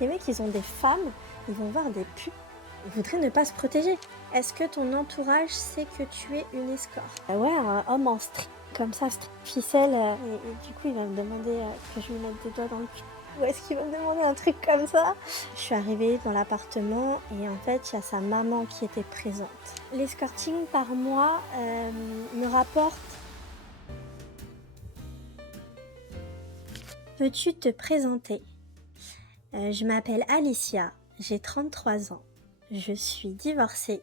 Les mecs, ils ont des femmes, ils vont voir des pubs, ils voudraient ne pas se protéger. Est-ce que ton entourage sait que tu es une escorte? Ah ouais, un homme en string, comme ça, string ficelle, et du coup, il va me demander que je lui mette des doigts dans le cul. Ou est-ce qu'il va me demander un truc comme ça? Je suis arrivée dans l'appartement et en fait, il y a sa maman qui était présente. L'escorting par mois me rapporte. Peux-tu te présenter? Je m'appelle Alicia, j'ai 33 ans. Je suis divorcée,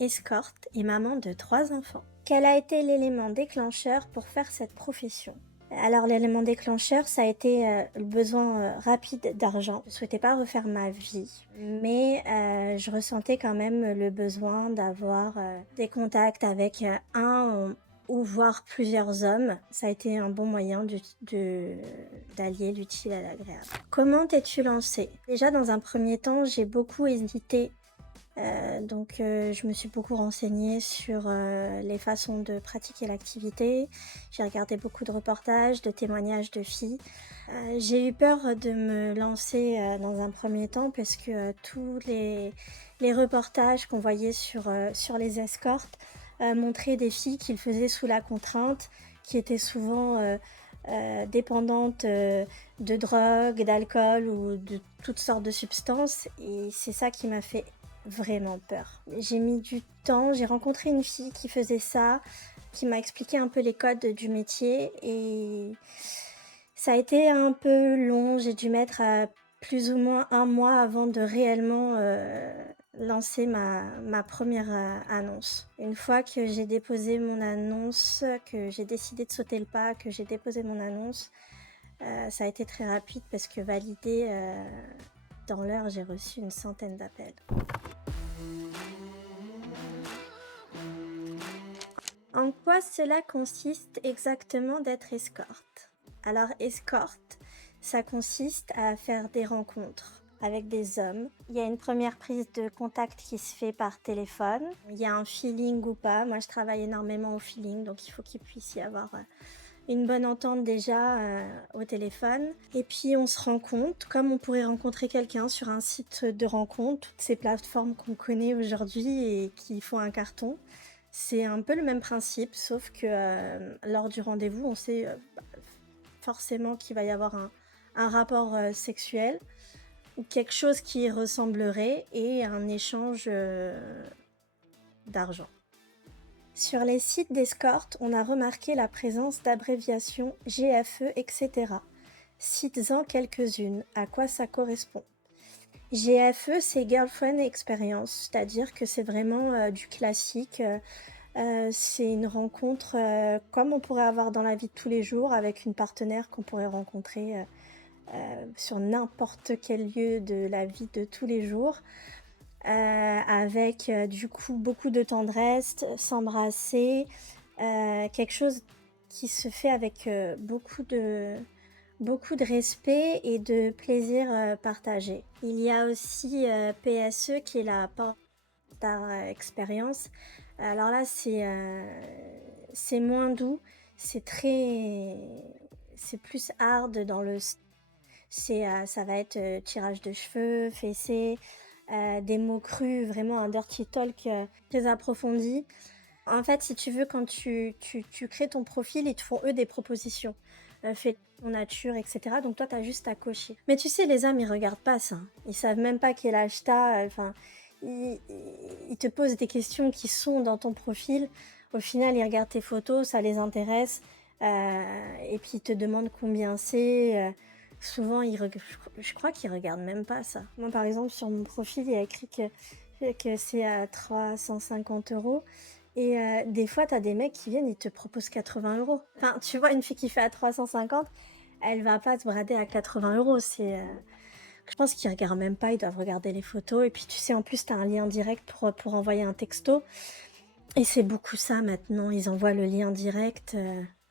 escorte et maman de 3 enfants. Quel a été l'élément déclencheur pour faire cette profession? Alors l'élément déclencheur, ça a été le besoin rapide d'argent. Je ne souhaitais pas refaire ma vie, mais je ressentais quand même le besoin d'avoir des contacts avec un ou voire plusieurs hommes. Ça a été un bon moyen d'allier l'utile à l'agréable. Comment t'es-tu lancée? Déjà, dans un premier temps, j'ai beaucoup hésité. Donc je me suis beaucoup renseignée sur les façons de pratiquer l'activité. J'ai regardé beaucoup de reportages, de témoignages de filles. J'ai eu peur de me lancer dans un premier temps parce que tous les reportages qu'on voyait sur les escortes montraient des filles qui le faisaient sous la contrainte, qui étaient souvent dépendantes de drogue, d'alcool ou de toutes sortes de substances. Et c'est ça qui m'a fait vraiment peur. J'ai mis du temps, j'ai rencontré une fille qui faisait ça, qui m'a expliqué un peu les codes du métier et ça a été un peu long. J'ai dû mettre plus ou moins un mois avant de réellement lancer ma première annonce. Une fois que j'ai déposé mon annonce, que j'ai décidé de sauter le pas, que j'ai déposé mon annonce, ça a été très rapide parce que validé dans l'heure, j'ai reçu une centaine d'appels. En quoi cela consiste exactement d'être escorte? Alors escorte, ça consiste à faire des rencontres avec des hommes. Il y a une première prise de contact qui se fait par téléphone. Il y a un feeling ou pas. Moi, je travaille énormément au feeling, donc il faut qu'il puisse y avoir une bonne entente déjà au téléphone. Et puis on se rencontre comme on pourrait rencontrer quelqu'un sur un site de rencontre, toutes ces plateformes qu'on connaît aujourd'hui et qui font un carton. C'est un peu le même principe, sauf que lors du rendez-vous, on sait forcément qu'il va y avoir un rapport sexuel ou quelque chose qui y ressemblerait et un échange d'argent. Sur les sites d'escorte, on a remarqué la présence d'abréviations GFE, etc. Cites-en quelques-unes. À quoi ça correspond? GFE, c'est Girlfriend Experience, c'est-à-dire que c'est vraiment du classique. C'est une rencontre comme on pourrait avoir dans la vie de tous les jours avec une partenaire qu'on pourrait rencontrer sur n'importe quel lieu de la vie de tous les jours. Avec du coup beaucoup de tendresse, s'embrasser, quelque chose qui se fait avec beaucoup de respect et de plaisir partagé. Il y a aussi PSE qui est la Pornstar Experience. Alors là, c'est moins doux, c'est plus hard dans le... ça va être tirage de cheveux, fessé, des mots crus, vraiment un dirty talk très approfondi. En fait, si tu veux, quand tu crées ton profil, ils te font eux des propositions. Fais ton nature, etc. Donc toi, t'as juste à cocher. Mais tu sais, les hommes, ils regardent pas ça. Ils savent même pas quel âge t'as. Enfin, ils te posent des questions qui sont dans ton profil. Au final, ils regardent tes photos, ça les intéresse. Et puis ils te demandent combien c'est. Souvent, je crois qu'ils regardent même pas ça. Moi, par exemple, sur mon profil, il y a écrit que c'est à 350 €. Et des fois, t'as des mecs qui viennent, ils te proposent 80 €. Enfin, tu vois, une fille qui fait à 350, elle va pas te brader à 80 €. Je pense qu'ils regardent même pas, ils doivent regarder les photos. Et puis, tu sais, en plus, t'as un lien direct pour envoyer un texto. Et c'est beaucoup ça maintenant, ils envoient le lien direct.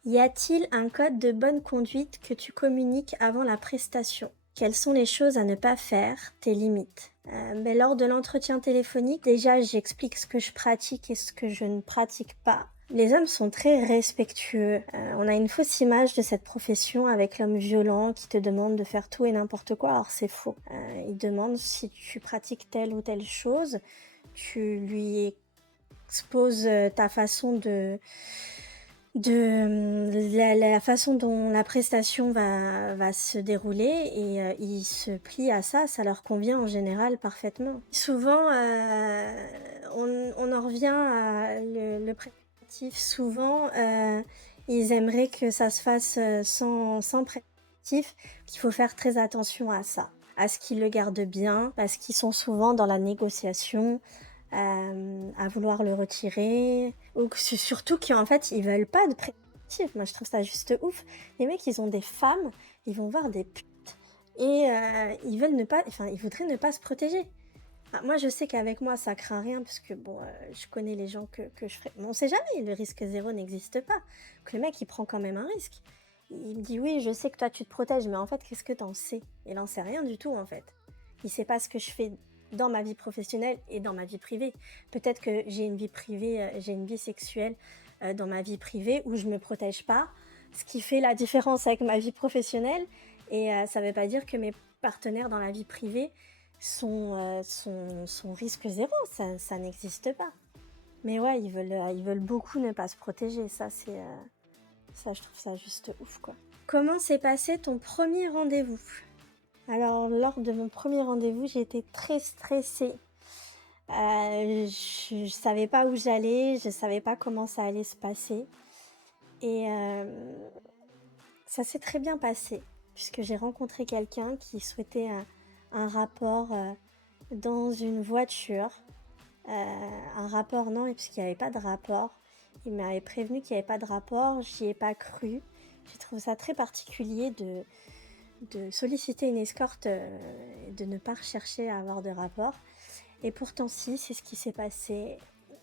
Y a-t-il un code de bonne conduite que tu communiques avant la prestation? Quelles sont les choses à ne pas faire, tes limites? Lors de l'entretien téléphonique, déjà j'explique ce que je pratique et ce que je ne pratique pas. Les hommes sont très respectueux. On a une fausse image de cette profession avec l'homme violent qui te demande de faire tout et n'importe quoi. Alors c'est faux. Il demande si tu pratiques telle ou telle chose. Tu lui exposes ta façon la façon dont la prestation va se dérouler et ils se plient à ça, ça leur convient en général parfaitement. Souvent, on en revient à le préservatif. Souvent, ils aimeraient que ça se fasse sans préservatif, qu'il faut faire très attention à ça, à ce qu'ils le gardent bien, parce qu'ils sont souvent dans la négociation, à vouloir le retirer, ou surtout qu'en fait ils veulent pas de préservatif. Moi je trouve ça juste ouf. Les mecs ils ont des femmes, ils vont voir des putes et ils veulent ne pas, enfin ils voudraient ne pas se protéger. Ah, moi je sais qu'avec moi ça craint rien parce que bon, je connais les gens que je ferais. Mais on sait jamais, le risque zéro n'existe pas. Donc le mec il prend quand même un risque. Il me dit oui je sais que toi tu te protèges, mais en fait qu'est-ce que t'en sais? Il en sait rien du tout en fait. Il sait pas ce que je fais dans ma vie professionnelle et dans ma vie privée. Peut-être que j'ai une vie privée, j'ai une vie sexuelle dans ma vie privée où je me protège pas, ce qui fait la différence avec ma vie professionnelle. Et ça veut pas dire que mes partenaires dans la vie privée sont risque zéro, ça n'existe pas. Mais ouais, ils veulent beaucoup ne pas se protéger, ça je trouve ça juste ouf quoi. Comment s'est passé ton premier rendez-vous? Alors, lors de mon premier rendez-vous, j'ai été très stressée. Je savais pas où j'allais, je savais pas comment ça allait se passer. Et ça s'est très bien passé, puisque j'ai rencontré quelqu'un qui souhaitait un rapport dans une voiture. Un rapport, non, puisqu'il n'y avait pas de rapport. Il m'avait prévenu qu'il n'y avait pas de rapport, j'y ai pas cru. J'ai trouvé ça très particulier de solliciter une escorte et de ne pas rechercher à avoir de rapport. Et pourtant si, c'est ce qui s'est passé.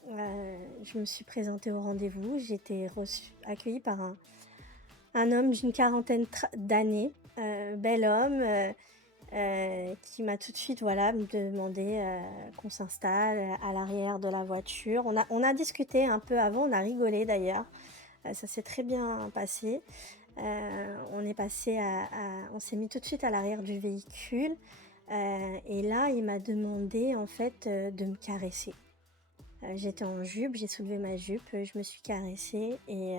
Je me suis présentée au rendez-vous, j'ai été accueillie par un homme d'une quarantaine d'années, bel homme, qui m'a tout de suite demandé qu'on s'installe à l'arrière de la voiture. On a discuté un peu avant, on a rigolé d'ailleurs, ça s'est très bien passé. On s'est mis tout de suite à l'arrière du véhicule et là il m'a demandé en fait de me caresser. J'étais en jupe, j'ai soulevé ma jupe, je me suis caressée et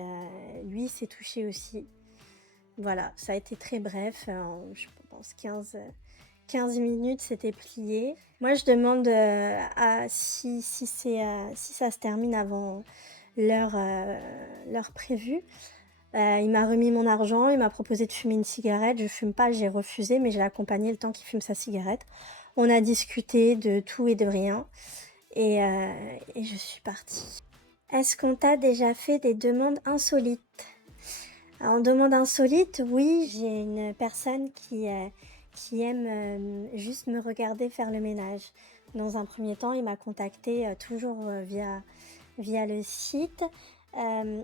lui s'est touché aussi. Voilà, ça a été très bref, je pense 15 minutes c'était plié. Moi je demande si ça se termine avant l'heure prévue. Il m'a remis mon argent, il m'a proposé de fumer une cigarette. Je fume pas, j'ai refusé, mais je l'ai accompagné le temps qu'il fume sa cigarette. On a discuté de tout et de rien et je suis partie. Est-ce qu'on t'a déjà fait des demandes insolites? En demande insolite, oui, j'ai une personne qui aime juste me regarder faire le ménage. Dans un premier temps, il m'a contacté toujours via le site.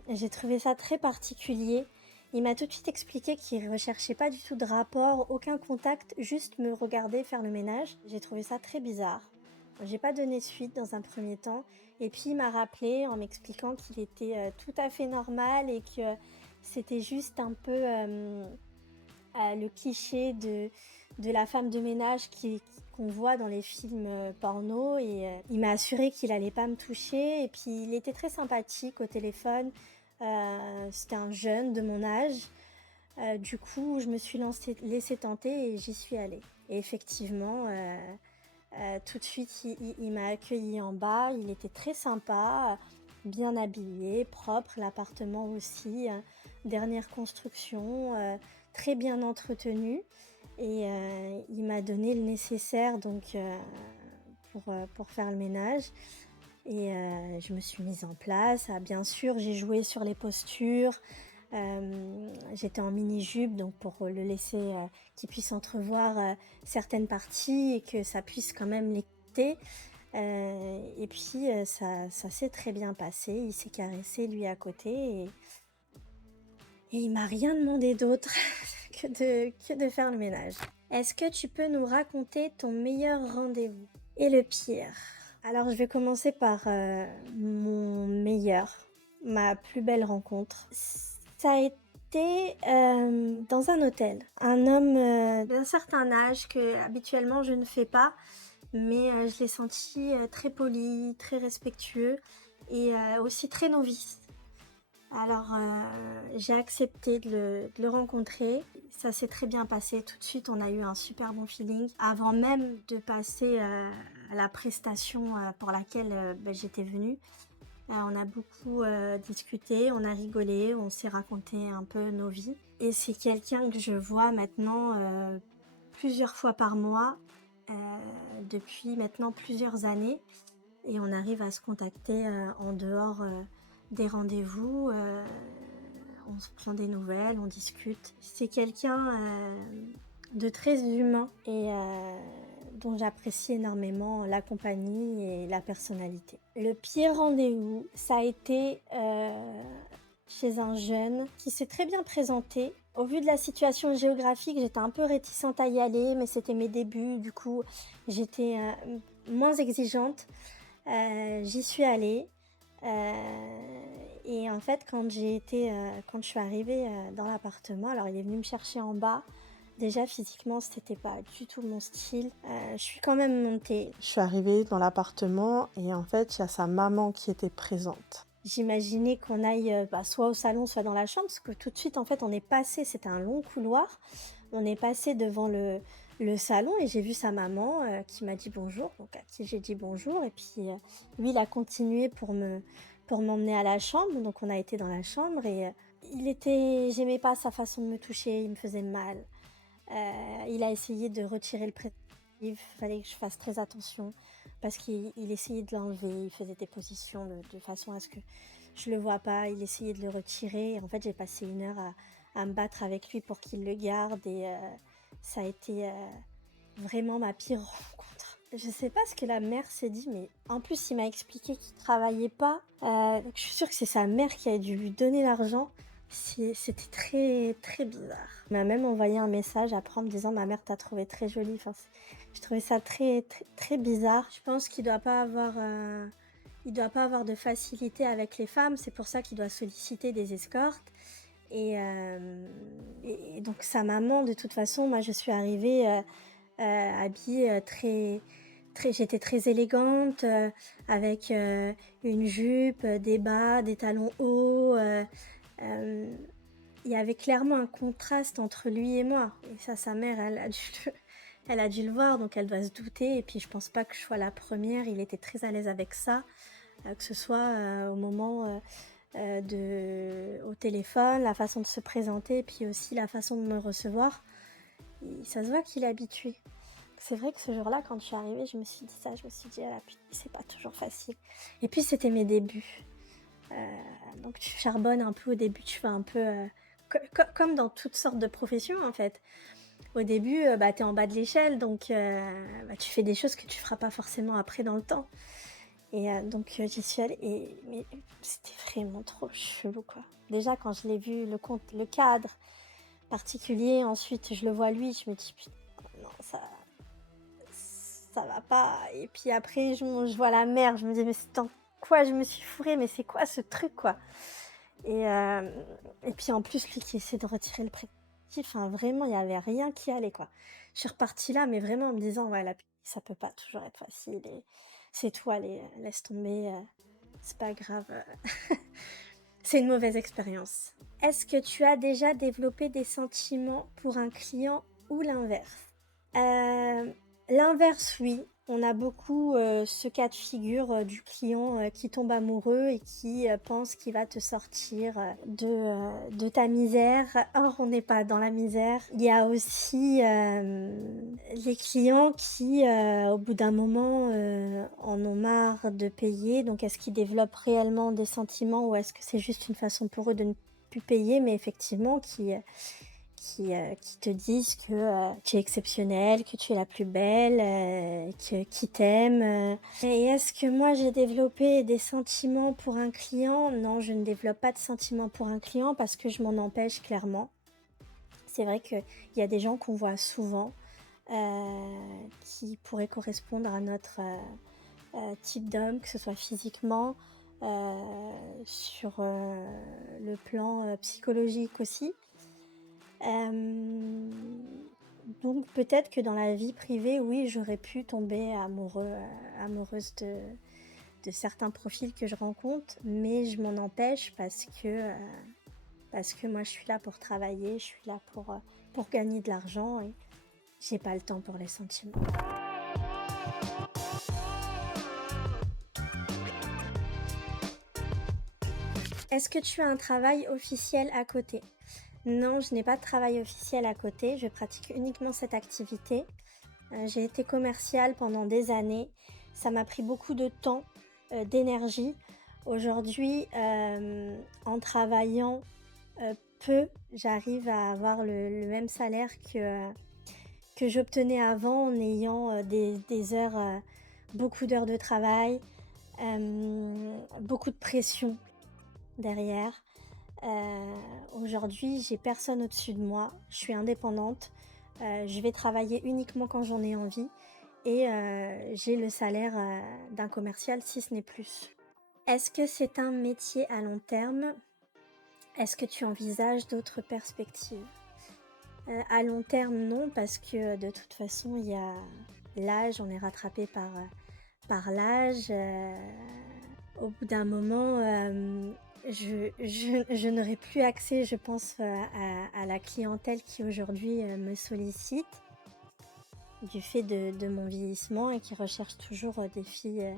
J'ai trouvé ça très particulier. Il m'a tout de suite expliqué qu'il ne recherchait pas du tout de rapport, aucun contact, juste me regarder faire le ménage. J'ai trouvé ça très bizarre. J'ai pas donné suite dans un premier temps. Et puis il m'a rappelé en m'expliquant qu'il était tout à fait normal et que c'était juste un peu le cliché de la femme de ménage qu'on voit dans les films porno. Et il m'a assuré qu'il allait pas me toucher. Et puis il était très sympathique au téléphone. C'était un jeune de mon âge. Du coup, je me suis laissée tenter et j'y suis allée. Et effectivement, tout de suite, il m'a accueillie en bas. Il était très sympa, bien habillé, propre. L'appartement aussi, dernière construction, très bien entretenu. Et il m'a donné le nécessaire donc, pour faire le ménage. Et je me suis mise en place. Ah, bien sûr, j'ai joué sur les postures. J'étais en mini-jupe, donc pour le laisser qu'il puisse entrevoir certaines parties et que ça puisse quand même l'écouter. Et puis ça s'est très bien passé. Il s'est caressé lui à côté et il m'a rien demandé d'autre que de faire le ménage. Est-ce que tu peux nous raconter ton meilleur rendez-vous et le pire? Alors je vais commencer par mon meilleur. ma plus belle rencontre. Ça a été dans un hôtel. Un homme d'un certain âge que habituellement je ne fais pas, mais je l'ai senti très poli, très respectueux et aussi très novice. Alors j'ai accepté de le rencontrer. Ça s'est très bien passé. Tout de suite, on a eu un super bon feeling. Avant même de passer à la prestation pour laquelle j'étais venue, on a beaucoup discuté, on a rigolé, on s'est raconté un peu nos vies. Et c'est quelqu'un que je vois maintenant plusieurs fois par mois, euh, depuis maintenant plusieurs années. Et on arrive à se contacter en dehors des rendez-vous. On se prend des nouvelles, on discute. C'est quelqu'un de très humain et dont j'apprécie énormément la compagnie et la personnalité. Le pire rendez-vous, ça a été chez un jeune qui s'est très bien présenté. Au vu de la situation géographique, j'étais un peu réticente à y aller, mais c'était mes débuts, du coup j'étais moins exigeante. J'y suis allée. Et en fait, quand je suis arrivée dans l'appartement, alors il est venu me chercher en bas. Déjà physiquement, c'était pas du tout mon style. Je suis quand même montée. Je suis arrivée dans l'appartement et en fait, il y a sa maman qui était présente. J'imaginais qu'on aille soit au salon, soit dans la chambre, parce que tout de suite, en fait, on est passé, c'était un long couloir, on est passé devant le salon et j'ai vu sa maman qui m'a dit bonjour, donc à qui j'ai dit bonjour, et puis lui, il a continué pour m'emmener à la chambre, donc on a été dans la chambre et j'aimais pas sa façon de me toucher, il me faisait mal. Il a essayé de retirer le préservatif, il fallait que je fasse très attention parce qu'il essayait de l'enlever, il faisait des positions de façon à ce que je le vois pas, il essayait de le retirer. Et en fait, j'ai passé 1 heure à me battre avec lui pour qu'il le garde et ça a été vraiment ma pire rencontre. Je sais pas ce que la mère s'est dit, mais en plus, il m'a expliqué qu'il travaillait pas. Donc je suis sûre que c'est sa mère qui a dû lui donner l'argent. C'était très très bizarre. Il m'a même envoyé un message après en me disant ma mère t'a trouvé très jolie. Enfin, je trouvais ça très très très bizarre. Je pense qu'il doit pas avoir il doit pas avoir de facilité avec les femmes. C'est pour ça qu'il doit solliciter des escortes. Et donc sa maman, de toute façon, moi je suis arrivée habillée j'étais très élégante, avec une jupe, des bas, des talons hauts. Il y avait clairement un contraste entre lui et moi. Et ça, sa mère, elle a dû le voir, donc elle doit se douter. Et puis je pense pas que je sois la première. Il était très à l'aise avec ça, que ce soit au moment au téléphone, la façon de se présenter, et puis aussi la façon de me recevoir. Ça se voit qu'il est habitué. C'est vrai que ce jour-là, quand je suis arrivée, je me suis dit ça. Je me suis dit, ah la putain, c'est pas toujours facile. Et puis c'était mes débuts. Donc tu charbonnes un peu au début, tu fais un peu comme dans toutes sortes de professions en fait. Au début, t'es en bas de l'échelle, donc tu fais des choses que tu feras pas forcément après dans le temps. Et donc j'y suis allée, mais c'était vraiment trop chelou quoi. Déjà quand je l'ai vu, le cadre particulier, ensuite je le vois lui, je me dis putain, non ça va pas. Et puis après je vois la mer, je me dis mais c'est dans quoi je me suis fourrée, mais c'est quoi ce truc quoi. Et puis en plus lui qui essaie de retirer le préservatif, enfin vraiment il y avait rien qui allait quoi. Je suis repartie là, mais vraiment en me disant ouais ça peut pas toujours être facile et c'est tout, allez laisse tomber, c'est pas grave. C'est une mauvaise expérience. Est-ce que tu as déjà développé des sentiments pour un client ou l'inverse? L'inverse, oui. On a beaucoup ce cas de figure du client qui tombe amoureux et qui pense qu'il va te sortir de ta misère. Or, on n'est pas dans la misère. Il y a aussi les clients qui, au bout d'un moment, en ont marre de payer. Donc, est-ce qu'ils développent réellement des sentiments ou est-ce que c'est juste une façon pour eux de ne plus payer, mais effectivement qui te disent que tu es exceptionnelle, que tu es la plus belle, qui t'aiment. Et est-ce que moi j'ai développé des sentiments pour un client? Non, je ne développe pas de sentiments pour un client parce que je m'en empêche clairement. C'est vrai qu'il y a des gens qu'on voit souvent qui pourraient correspondre à notre type d'homme, que ce soit physiquement, sur le plan psychologique aussi. Hem, donc peut-être que dans la vie privée, oui, j'aurais pu tomber amoureuse de certains profils que je rencontre, mais je m'en empêche parce que moi je suis là pour travailler, je suis là pour gagner de l'argent et j'ai pas le temps pour les sentiments. Est-ce que tu as un travail officiel à côté? Non, je n'ai pas de travail officiel à côté, je pratique uniquement cette activité. J'ai été commerciale pendant des années. Ça m'a pris beaucoup de temps, d'énergie. Aujourd'hui, en travaillant, peu, j'arrive à avoir le même salaire que j'obtenais avant en ayant, des heures, beaucoup d'heures de travail, beaucoup de pression derrière. Aujourd'hui, j'ai personne au-dessus de moi, je suis indépendante, je vais travailler uniquement quand j'en ai envie et j'ai le salaire, d'un commercial si ce n'est plus. Est-ce que c'est un métier à long terme? Est-ce que tu envisages d'autres perspectives? À long terme, non, parce que de toute façon, il y a l'âge, on est rattrapé par l'âge. Au bout d'un moment, je n'aurai plus accès, je pense, à la clientèle qui aujourd'hui, me sollicite, du fait de mon vieillissement et qui recherche toujours, des filles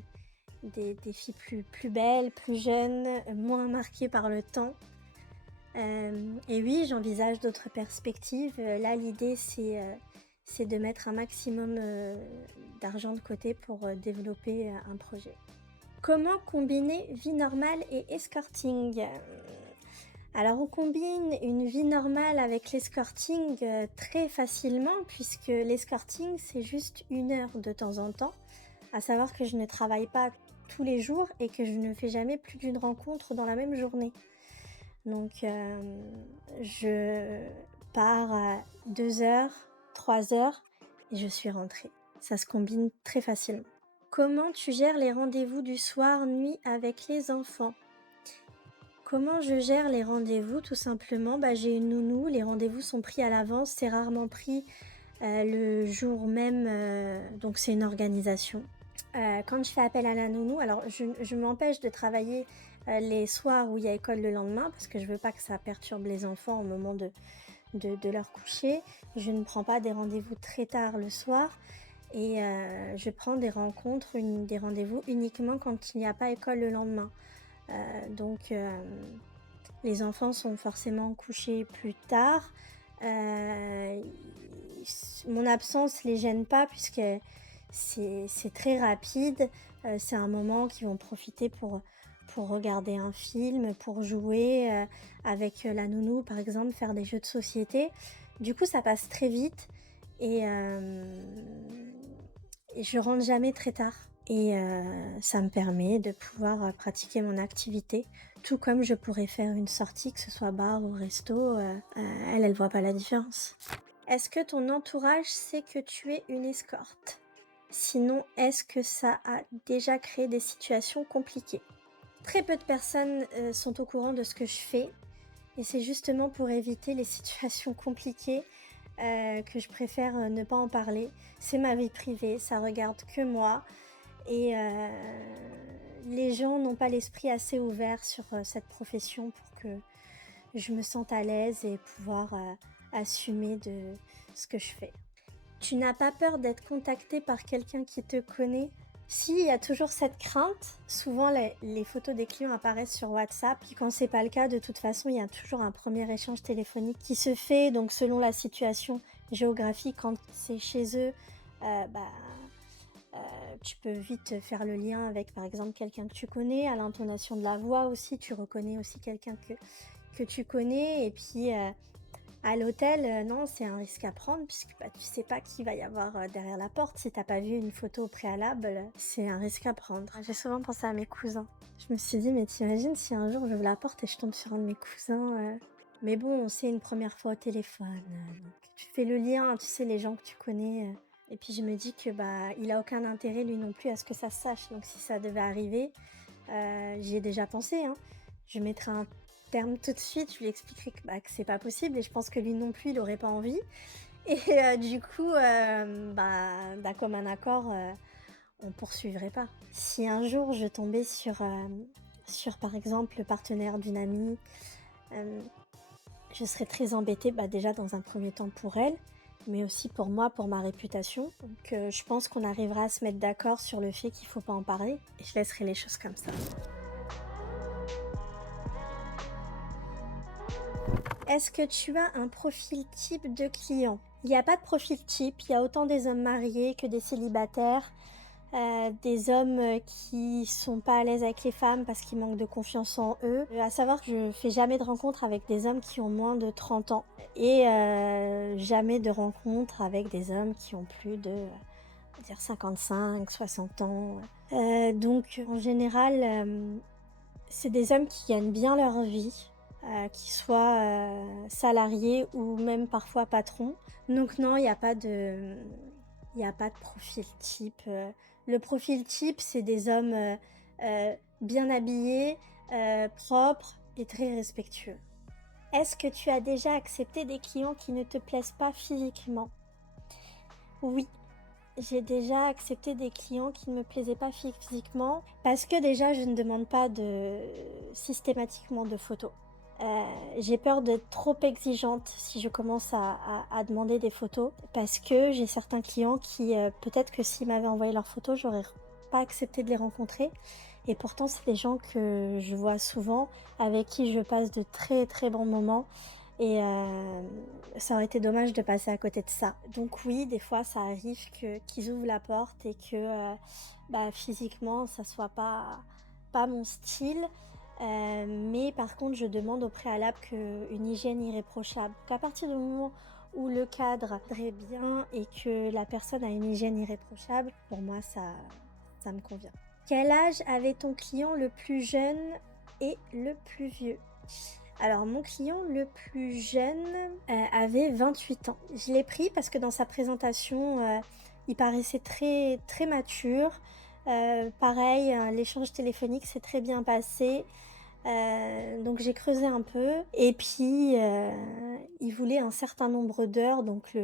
plus belles, plus jeunes, moins marquées par le temps. Et oui, j'envisage d'autres perspectives. Là, l'idée, c'est de mettre un maximum, d'argent de côté pour, développer, un projet. Comment combiner vie normale et escorting? Alors on combine une vie normale avec l'escorting, très facilement puisque l'escorting, c'est juste 1 heure de temps en temps. À savoir que je ne travaille pas tous les jours et que je ne fais jamais plus d'une rencontre dans la même journée. Donc je pars à 2 heures, 3 heures et je suis rentrée. Ça se combine très facilement. Comment tu gères les rendez-vous du soir, nuit avec les enfants? Comment je gère les rendez-vous? Tout simplement, j'ai une nounou, les rendez-vous sont pris à l'avance, c'est rarement pris, le jour même, donc c'est une organisation. Quand je fais appel à la nounou, alors je m'empêche de travailler, les soirs où il y a école le lendemain parce que je veux pas que ça perturbe les enfants au moment de leur coucher. Je ne prends pas des rendez-vous très tard le soir et je prends des rendez-vous uniquement quand il n'y a pas école le lendemain. Donc les enfants sont forcément couchés plus tard. Heu, Mon absence les gêne pas puisque c'est très rapide. C'est un moment qu'ils vont profiter pour regarder un film, pour jouer, avec, la nounou par exemple, faire des jeux de société. Du coup, ça passe très vite et je rentre jamais très tard et ça me permet de pouvoir, pratiquer mon activité, tout comme je pourrais faire une sortie, que ce soit bar ou resto, elle voit pas la différence. Est-ce que ton entourage sait que tu es une escorte? Sinon, est-ce que ça a déjà créé des situations compliquées? Très peu de personnes, sont au courant de ce que je fais et c'est justement pour éviter les situations compliquées, que je préfère, ne pas en parler. C'est ma vie privée, ça regarde que moi et les gens n'ont pas l'esprit assez ouvert sur, cette profession pour que je me sente à l'aise et pouvoir, assumer de ce que je fais. Tu n'as pas peur d'être contactée par quelqu'un qui te connaît? Si, il y a toujours cette crainte. Souvent, les photos des clients apparaissent sur WhatsApp. Puis quand c'est pas le cas, de toute façon, il y a toujours un premier échange téléphonique qui se fait. Donc, selon la situation géographique, quand c'est chez eux, bah, tu peux vite faire le lien avec, par exemple, quelqu'un que tu connais. À l'intonation de la voix aussi, tu reconnais aussi quelqu'un que tu connais. Et puis, à l'hôtel, non, c'est un risque à prendre puisque, tu sais pas qui va y avoir, derrière la porte. Si t'as pas vu une photo au préalable, c'est un risque à prendre. J'ai souvent pensé à mes cousins. Je me suis dit: «Mais t'imagines si un jour j'ouvre la porte et je tombe sur un de mes cousins?» Mais bon, c'est une première fois au téléphone, donc tu fais le lien, tu sais, les gens que tu connais, et puis je me dis que, il a aucun intérêt lui non plus à ce que ça se sache. Donc si ça devait arriver, J'y ai déjà pensé, hein. Je mettrai un terme tout de suite, je lui expliquerai que c'est pas possible et je pense que lui non plus, il aurait pas envie et du coup, d'un commun accord, on poursuivrait pas. Si un jour je tombais sur par exemple le partenaire d'une amie, hem, je serais très embêtée, déjà dans un premier temps pour elle, mais aussi pour moi, pour ma réputation. Donc je pense qu'on arrivera à se mettre d'accord sur le fait qu'il faut pas en parler et je laisserai les choses comme ça. Est-ce que tu as un profil type de client? Il y a pas de profil type, il y a autant des hommes mariés que des célibataires, des hommes, qui sont pas à l'aise avec les femmes parce qu'ils manquent de confiance en eux. À savoir que je fais jamais de rencontres avec des hommes qui ont moins de 30 ans et jamais de rencontres avec des hommes qui ont plus de, on va dire 55-60 ans. Donc en général, c'est des hommes qui gagnent bien leur vie, qui soient, salariés ou même parfois patrons. Donc non, il y a pas de profil type, le profil type, c'est des hommes, bien habillés, propres et très respectueux. Est-ce que tu as déjà accepté des clients qui ne te plaisent pas physiquement? Oui. J'ai déjà accepté des clients qui ne me plaisaient pas physiquement parce que déjà je ne demande pas systématiquement de photos. J'ai peur d'être trop exigeante si je commence à demander des photos parce que j'ai certains clients qui, peut-être que s'ils m'avaient envoyé leurs photos, j'aurais pas accepté de les rencontrer et pourtant c'est des gens que je vois souvent, avec qui je passe de très, très bons moments et ça aurait été dommage de passer à côté de ça. Donc oui, des fois ça arrive qu'ils ouvrent la porte et que, physiquement ça soit pas mon style. Mais par contre, je demande au préalable une hygiène irréprochable. À partir du moment où le cadre est bien et que la personne a une hygiène irréprochable, pour moi, ça me convient. Quel âge avait ton client le plus jeune et le plus vieux? Alors, mon client le plus jeune avait 28 ans. Je l'ai pris parce que dans sa présentation, il paraissait très, très mature. Pareil, l'échange téléphonique s'est très bien passé. Donc j'ai creusé un peu et puis, il voulait un certain nombre d'heures, donc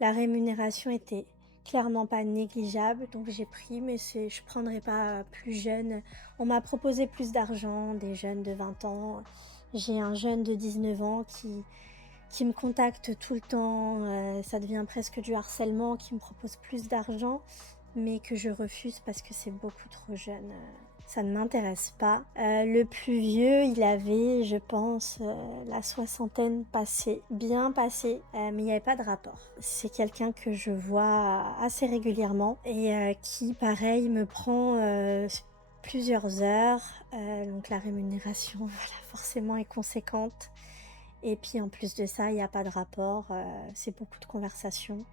la rémunération était clairement pas négligeable, donc j'ai pris, mais je prendrais pas plus jeune. On m'a proposé plus d'argent, des jeunes de 20 ans. J'ai un jeune de 19 ans qui me contacte tout le temps, ça devient presque du harcèlement, qui me propose plus d'argent, mais que je refuse parce que c'est beaucoup trop jeune, ça ne m'intéresse pas. Le plus vieux, il avait, je pense, la soixantaine passée, bien passée, mais il n'y avait pas de rapport. C'est quelqu'un que je vois assez régulièrement et qui, pareil, me prend plusieurs heures. Donc la rémunération, voilà, forcément est conséquente. Et puis en plus de ça, il n'y a pas de rapport, c'est beaucoup de conversations,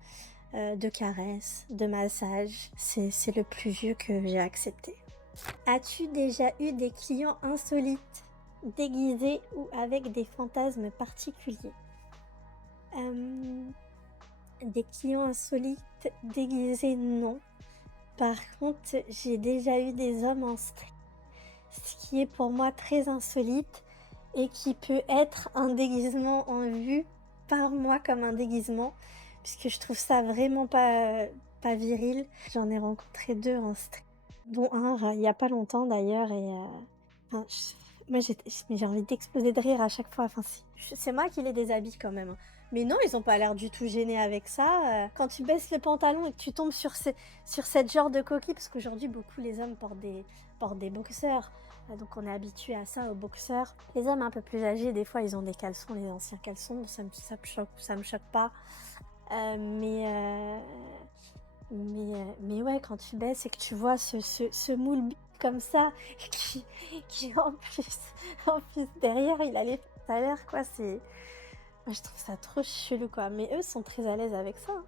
de caresses, de massages. C'est le plus vieux que j'ai accepté. As-tu déjà eu des clients insolites, déguisés ou avec des fantasmes particuliers? Des clients insolites déguisés, non. Par contre, j'ai déjà eu des hommes en string, ce qui est pour moi très insolite et qui peut être un déguisement en vue par moi comme un déguisement, puisque je trouve ça vraiment pas viril. J'en ai rencontré 2 en string, dont un il y a pas longtemps d'ailleurs et enfin, moi mais j'ai envie d'exploser de rire à chaque fois. Enfin, c'est moi qui les déshabille quand même, hein. Mais non, ils ont pas l'air du tout gênés avec ça. Quand tu baisses le pantalon et que tu tombes sur cette genre de coquille, parce qu'aujourd'hui beaucoup les hommes portent des boxers, donc on est habitué à ça aux boxers. Les hommes un peu plus âgés, des fois ils ont des caleçons, les anciens caleçons, ça me choque pas. Mais ouais, quand tu baisses et que tu vois ce moule comme ça, qui en plus derrière, il a les fesses à l'air, quoi, moi, je trouve ça trop chelou, quoi. Mais eux sont très à l'aise avec ça, hein.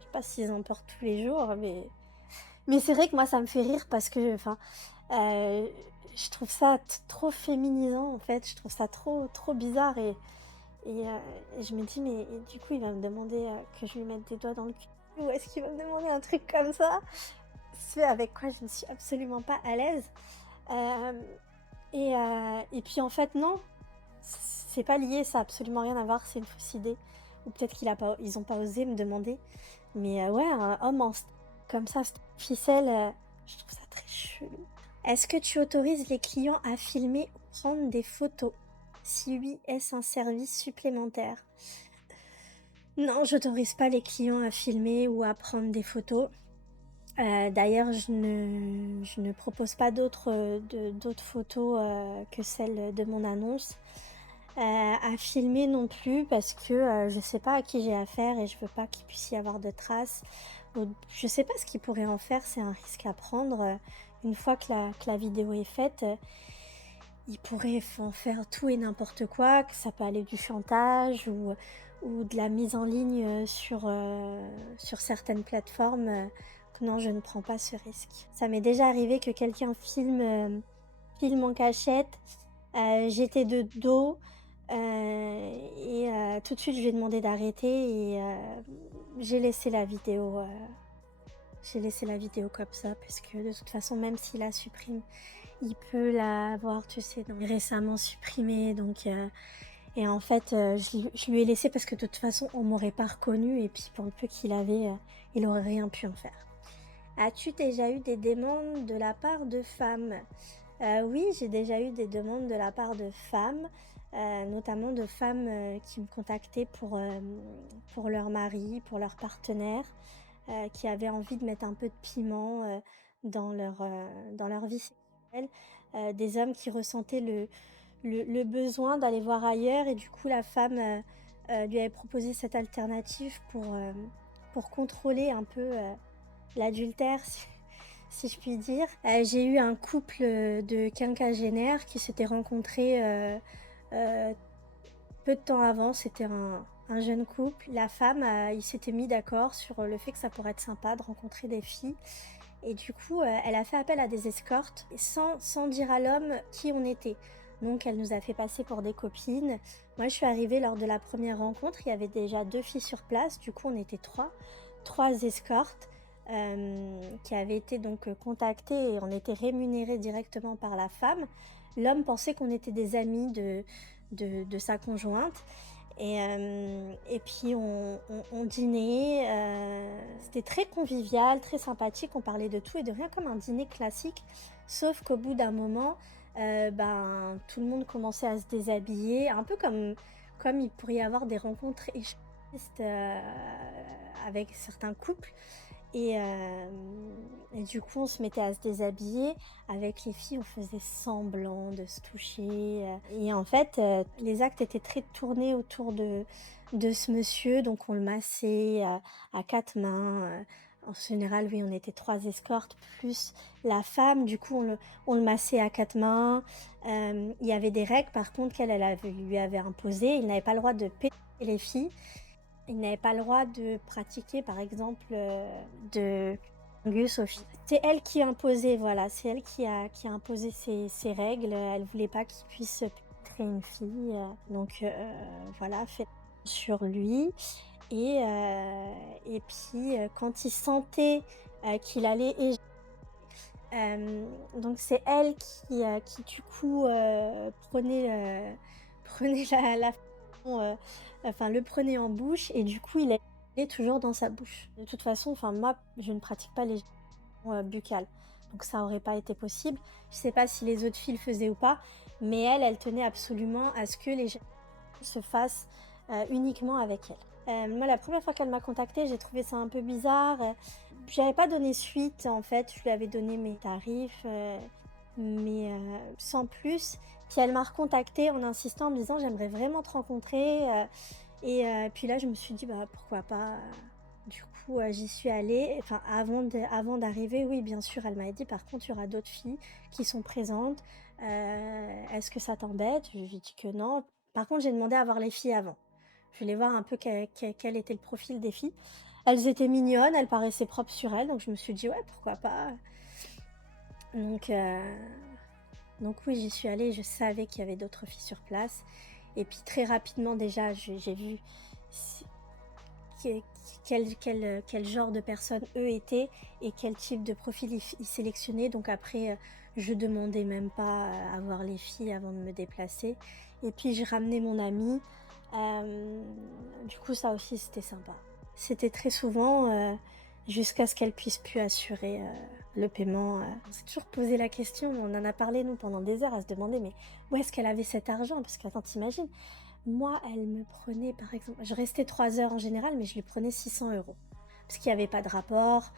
Je sais pas s'ils en portent tous les jours, mais c'est vrai que moi, ça me fait rire parce que, enfin, je trouve ça trop féminisant, en fait. Je trouve ça trop, trop bizarre et je me dis: «Mais et du coup, il va me demander, que je lui mette des doigts dans le cul ou est-ce qu'il va me demander un truc comme ça?» Ce avec quoi je ne suis absolument pas à l'aise. Hem et puis en fait non, c'est pas lié, ça a absolument rien à voir, c'est une fausse idée. Ou peut-être ils ont pas osé me demander. Mais ouais, un homme comme ça, ficelle, je trouve ça très chelou. Est-ce que tu autorises les clients à filmer ou prendre des photos? Si oui, est-ce un service supplémentaire? Non, j'autorise pas les clients à filmer ou à prendre des photos. D'ailleurs, je ne propose pas d'autres photos, que celles de mon annonce. À filmer non plus parce que, je sais pas à qui j'ai affaire et je veux pas qu'il puisse y avoir de traces. Ou je sais pas ce qu'ils pourraient en faire, c'est un risque à prendre, une fois que la vidéo est faite, ils pourraient en faire tout et n'importe quoi, que ça peut aller du chantage ou de la mise en ligne, sur certaines plateformes, que non, je ne prends pas ce risque. Ça m'est déjà arrivé que quelqu'un filme en cachette, j'étais de dos, tout de suite je lui ai demandé d'arrêter et j'ai laissé la vidéo comme ça parce que de toute façon même s'il la supprime, il peut l'avoir, tu sais, donc récemment supprimée donc et en fait, je lui ai laissé parce que de toute façon on m'aurait pas reconnue et puis pour le peu qu'il avait, il aurait rien pu en faire. As-tu déjà eu des demandes de la part de femmes? Oui, j'ai déjà eu des demandes de la part de femmes, notamment de femmes, qui me contactaient pour leur mari, pour leur partenaire, qui avaient envie de mettre un peu de piment, dans leur vie sexuelle. Des hommes qui ressentaient le besoin d'aller voir ailleurs et du coup la femme, lui avait proposé cette alternative pour contrôler un peu, l'adultère, si je puis dire. J'ai eu un couple, de quinquagénaires qui s'étaient rencontrés, heu, peu de temps avant. C'était un jeune couple. La femme, ils s'étaient mis d'accord sur, le fait que ça pourrait être sympa de rencontrer des filles et du coup, elle a fait appel à des escortes sans dire à l'homme qui on était. Donc elle nous a fait passer pour des copines. Moi, je suis arrivée lors de la première rencontre, il y avait déjà 2 filles sur place, du coup on était trois escortes, qui avaient été donc, contactées et on était rémunérés directement par la femme. L'homme pensait qu'on était des amis de sa conjointe et puis on dînait, c'était très convivial, très sympathique, on parlait de tout et de rien comme un dîner classique. Sauf qu'au bout d'un moment, ben, tout le monde commençait à se déshabiller, un peu comme il pourrait y avoir des rencontres échangistes, avec certains couples et du coup, on se mettait à se déshabiller. Avec les filles, on faisait semblant de se toucher, et en fait, les actes étaient très tournés autour de ce monsieur, donc on le massait, à 4 mains, en général, oui, on était 3 escortes plus la femme, du coup, on le massait à 4 mains. Il y avait des règles par contre lui avait imposées. Il n'avait pas le droit de pénétrer les filles. Il n'avait pas le droit de pratiquer, par exemple, de Gus aux filles. C'est elle qui imposait, voilà, c'est elle qui a imposé ces règles. Elle voulait pas qu'il puisse pénétrer une fille, donc voilà, fait sur lui et puis, quand il sentait, qu'il allait donc c'est elle qui du coup, prenait la enfin le prenait en bouche et du coup il allait toujours dans sa bouche. De toute façon, enfin moi, je ne pratique pas les buccales, donc ça aurait pas été possible. Je sais pas si les autres filles le faisaient ou pas, mais elle tenait absolument à ce que les se fassent, uniquement avec elle. Moi la première fois qu'elle m'a contactée, j'ai trouvé ça un peu bizarre, j'avais pas donné suite en fait, je lui avais donné mes tarifs, mais sans plus. Puis elle m'a recontactée en insistant, en me disant: «J'aimerais vraiment te rencontrer», puis là je me suis dit: «Bah, pourquoi pas?» Du coup, j'y suis allée. Enfin avant d'arriver, oui, bien sûr, elle m'avait dit: «Par contre, il y aura d'autres filles qui sont présentes, est-ce que ça t'embête?» Je lui ai dit que non. Par contre, j'ai demandé à voir les filles avant. Je voulais voir un peu quel était le profil des filles. Elles étaient mignonnes, elles paraissaient propres sur elles, donc je me suis dit: «Ouais, pourquoi pas?» Donc heu, donc oui, j'y suis allée, je savais qu'il y avait d'autres filles sur place et puis très rapidement déjà, j'ai vu si quel genre de personnes eux étaient et quel type de profil ils sélectionnaient. Donc après, je demandais même pas à voir les filles avant de me déplacer. Et puis je ramenais mon amie. Du coup, ça aussi, c'était sympa. C'était très souvent jusqu'à ce qu'elle puisse plus assurer le paiement. On s'est toujours posé la question, on en a parlé nous pendant des heures à se demander mais où est-ce qu'elle avait cet argent? Parce que attends, t'imagines, moi elle me prenait par exemple, je restais 3 heures en général mais je lui prenais 600 € parce qu'il n'y avait pas de rapport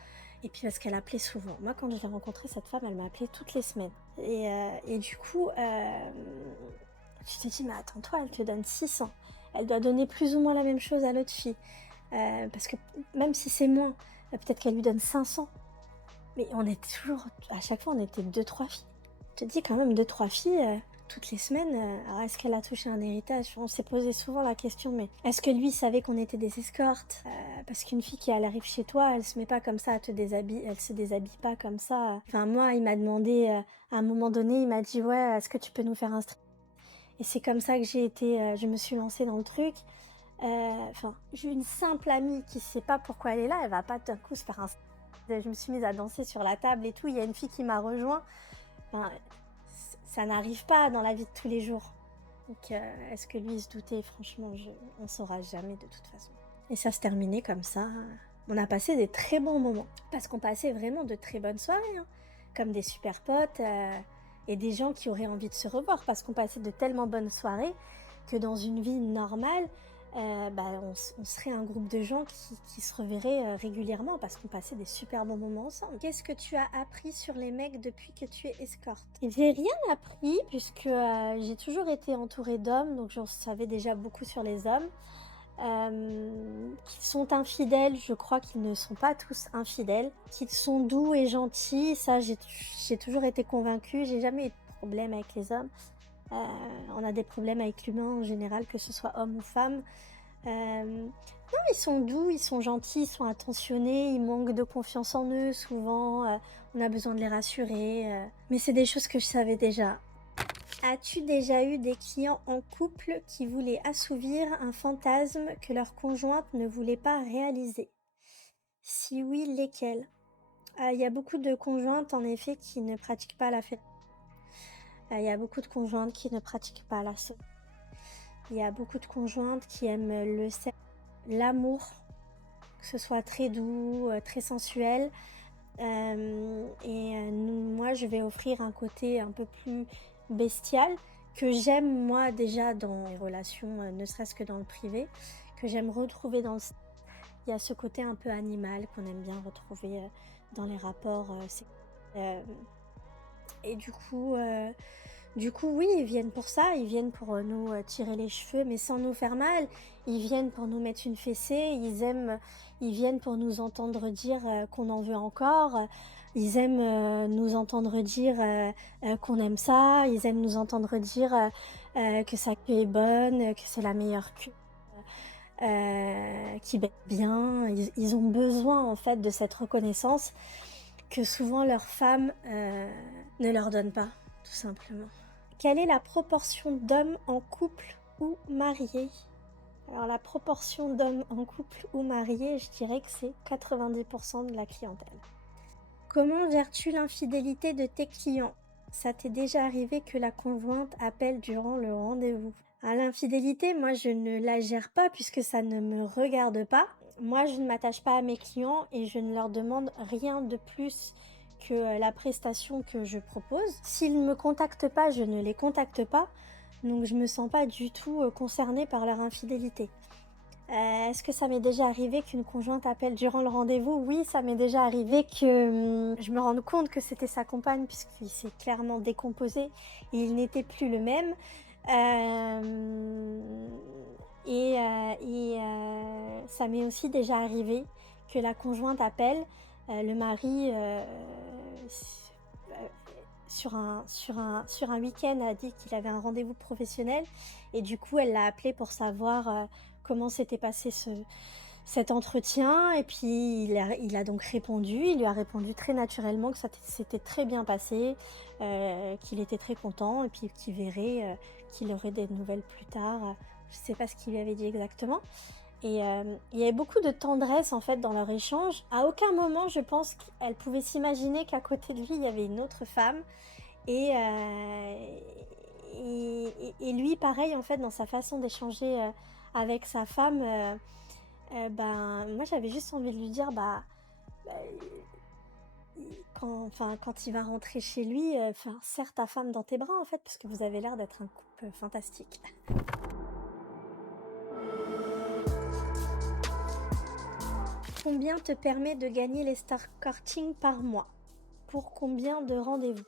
et puis parce qu'elle appelait souvent. Moi quand j'ai rencontré cette femme, elle m'a appelé toutes les semaines et du coup je te dis mais attends, toi elle te donne 600, elle doit donner plus ou moins la même chose à l'autre fille. Parce que même si c'est moins, peut-être qu'elle lui donne 500. Mais on est toujours, à chaque fois, on était 2-3 filles. Je te dis quand même 2-3 filles toutes les semaines. Alors est-ce qu'elle a touché un héritage? On s'est posé souvent la question, mais est-ce que lui savait qu'on était des escortes? Parce qu'une fille qui elle arrive chez toi, elle se met pas comme ça à te déshabiller, elle se déshabille pas comme ça. Enfin moi, il m'a demandé à un moment donné, il m'a dit ouais, est-ce que tu peux nous faire un strip? Et c'est comme ça que je me suis lancée dans le truc. Enfin, j'ai une simple amie qui sait pas pourquoi elle est là, elle va pas d'un coup se faire un... Je me suis mise à danser sur la table et tout, il y a une fille qui m'a rejoint. Enfin, ça n'arrive pas dans la vie de tous les jours. Donc est-ce que lui il se doutait? Franchement, on saura jamais de toute façon. Et ça se terminait comme ça. On a passé des très bons moments. Parce qu'on passait vraiment de très bonnes soirées. Hein. Comme des super potes et des gens qui auraient envie de se revoir. Parce qu'on passait de tellement bonnes soirées que dans une vie normale, on serait un groupe de gens qui se reverraient régulièrement parce qu'on passait des super bons moments ensemble. Qu'est-ce que tu as appris sur les mecs depuis que tu es escorte? J'ai rien appris puisque j'ai toujours été entourée d'hommes, donc j'en savais déjà beaucoup sur les hommes. Qu'ils sont infidèles, je crois qu'ils ne sont pas tous infidèles. Qu'ils sont doux et gentils, ça j'ai toujours été convaincue, j'ai jamais eu de problème avec les hommes. On a des problèmes avec l'humain en général, que ce soit homme ou femme. Non, ils sont doux, ils sont gentils, ils sont attentionnés, ils manquent de confiance en eux souvent. On a besoin de les rassurer. Mais c'est des choses que je savais déjà. As-tu déjà eu des clients en couple qui voulaient assouvir un fantasme que leur conjointe ne voulait pas réaliser? Si oui, lesquels? Il y a beaucoup de conjointes en effet qui ne pratiquent pas la fête. Il y a beaucoup de conjointes qui ne pratiquent pas la sodomie. Il y a beaucoup de conjointes qui aiment le sexe, l'amour, que ce soit très doux, très sensuel. Moi, je vais offrir un côté un peu plus bestial que j'aime moi déjà dans les relations, ne serait-ce que dans le privé, que j'aime retrouver dans le... Il y a ce côté un peu animal qu'on aime bien retrouver dans les rapports sexuels. Et du coup, oui, ils viennent pour ça, ils viennent pour nous tirer les cheveux, mais sans nous faire mal. Ils viennent pour nous mettre une fessée, ils viennent pour nous entendre dire qu'on en veut encore. Ils aiment nous entendre dire qu'on aime ça. Ils aiment nous entendre dire que sa queue est bonne, que c'est la meilleure queue, qui bête bien. Ils ont besoin en fait de cette reconnaissance que souvent leurs femmes ne leur donnent pas, tout simplement. Quelle est la proportion d'hommes en couple ou mariés? Alors la proportion d'hommes en couple ou mariés, je dirais que c'est 90% de la clientèle. Comment gères-tu l'infidélité de tes clients? Ça t'est déjà arrivé que la conjointe appelle durant le rendez-vous? L'infidélité, moi je ne la gère pas puisque ça ne me regarde pas. Moi je ne m'attache pas à mes clients et je ne leur demande rien de plus que la prestation que je propose. S'ils ne me contactent pas, je ne les contacte pas. Donc je me sens pas du tout concernée par leur infidélité. Est-ce que ça m'est déjà arrivé qu'une conjointe appelle durant le rendez-vous? Oui, ça m'est déjà arrivé que je me rende compte que c'était sa compagne puisqu'il s'est clairement décomposé et il n'était plus le même. Ça m'est aussi déjà arrivé que la conjointe appelle le mari sur un week-end a dit qu'il avait un rendez-vous professionnel et du coup elle l'a appelé pour savoir comment s'était passé cet entretien et puis il a donc répondu, il lui a répondu très naturellement que ça s'était très bien passé, qu'il était très content et puis qu'il verrait qu'il aurait des nouvelles plus tard. Je sais pas ce qu'il lui avait dit exactement. Et il y avait beaucoup de tendresse en fait dans leur échange. À aucun moment, je pense qu'elle pouvait s'imaginer qu'à côté de lui, il y avait une autre femme. Et, et lui, pareil, en fait, dans sa façon d'échanger avec sa femme, ben, moi, j'avais juste envie de lui dire, bah, quand il va rentrer chez lui, serre ta femme dans tes bras, en fait, parce que vous avez l'air d'être un couple fantastique. Combien te permet de gagner l'escorting par mois? Pour combien de rendez-vous?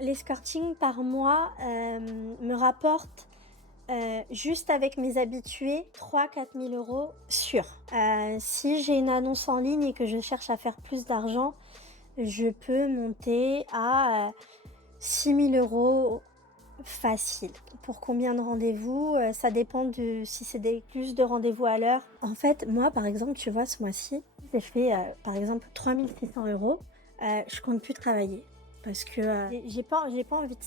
L'escorting par mois me rapporte, juste avec mes habitués, 3 000 à 4 000 € sûrs. Si j'ai une annonce en ligne et que je cherche à faire plus d'argent, je peux monter à 6 000 € facile. Pour combien de rendez-vous? Ça dépend si c'est plus de rendez-vous à l'heure. En fait, moi, par exemple, tu vois, ce mois-ci, j'ai fait, par exemple, 3 600 €. Je compte plus travailler parce que j'ai pas envie de...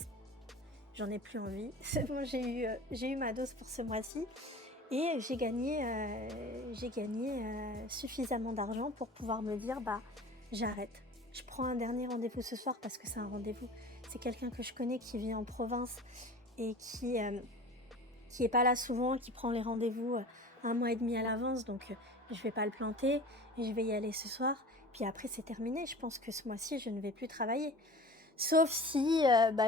J'en ai plus envie. C'est bon, j'ai eu ma dose pour ce mois-ci et j'ai gagné suffisamment d'argent pour pouvoir me dire, bah, j'arrête. Je prends un dernier rendez-vous ce soir parce que c'est un rendez-vous. C'est quelqu'un que je connais qui vit en province et qui est pas là souvent, qui prend les rendez-vous 1 mois et demi à l'avance. Donc, je vais pas le planter et je vais y aller ce soir. Puis après, c'est terminé. Je pense que ce mois-ci, je ne vais plus travailler. Sauf si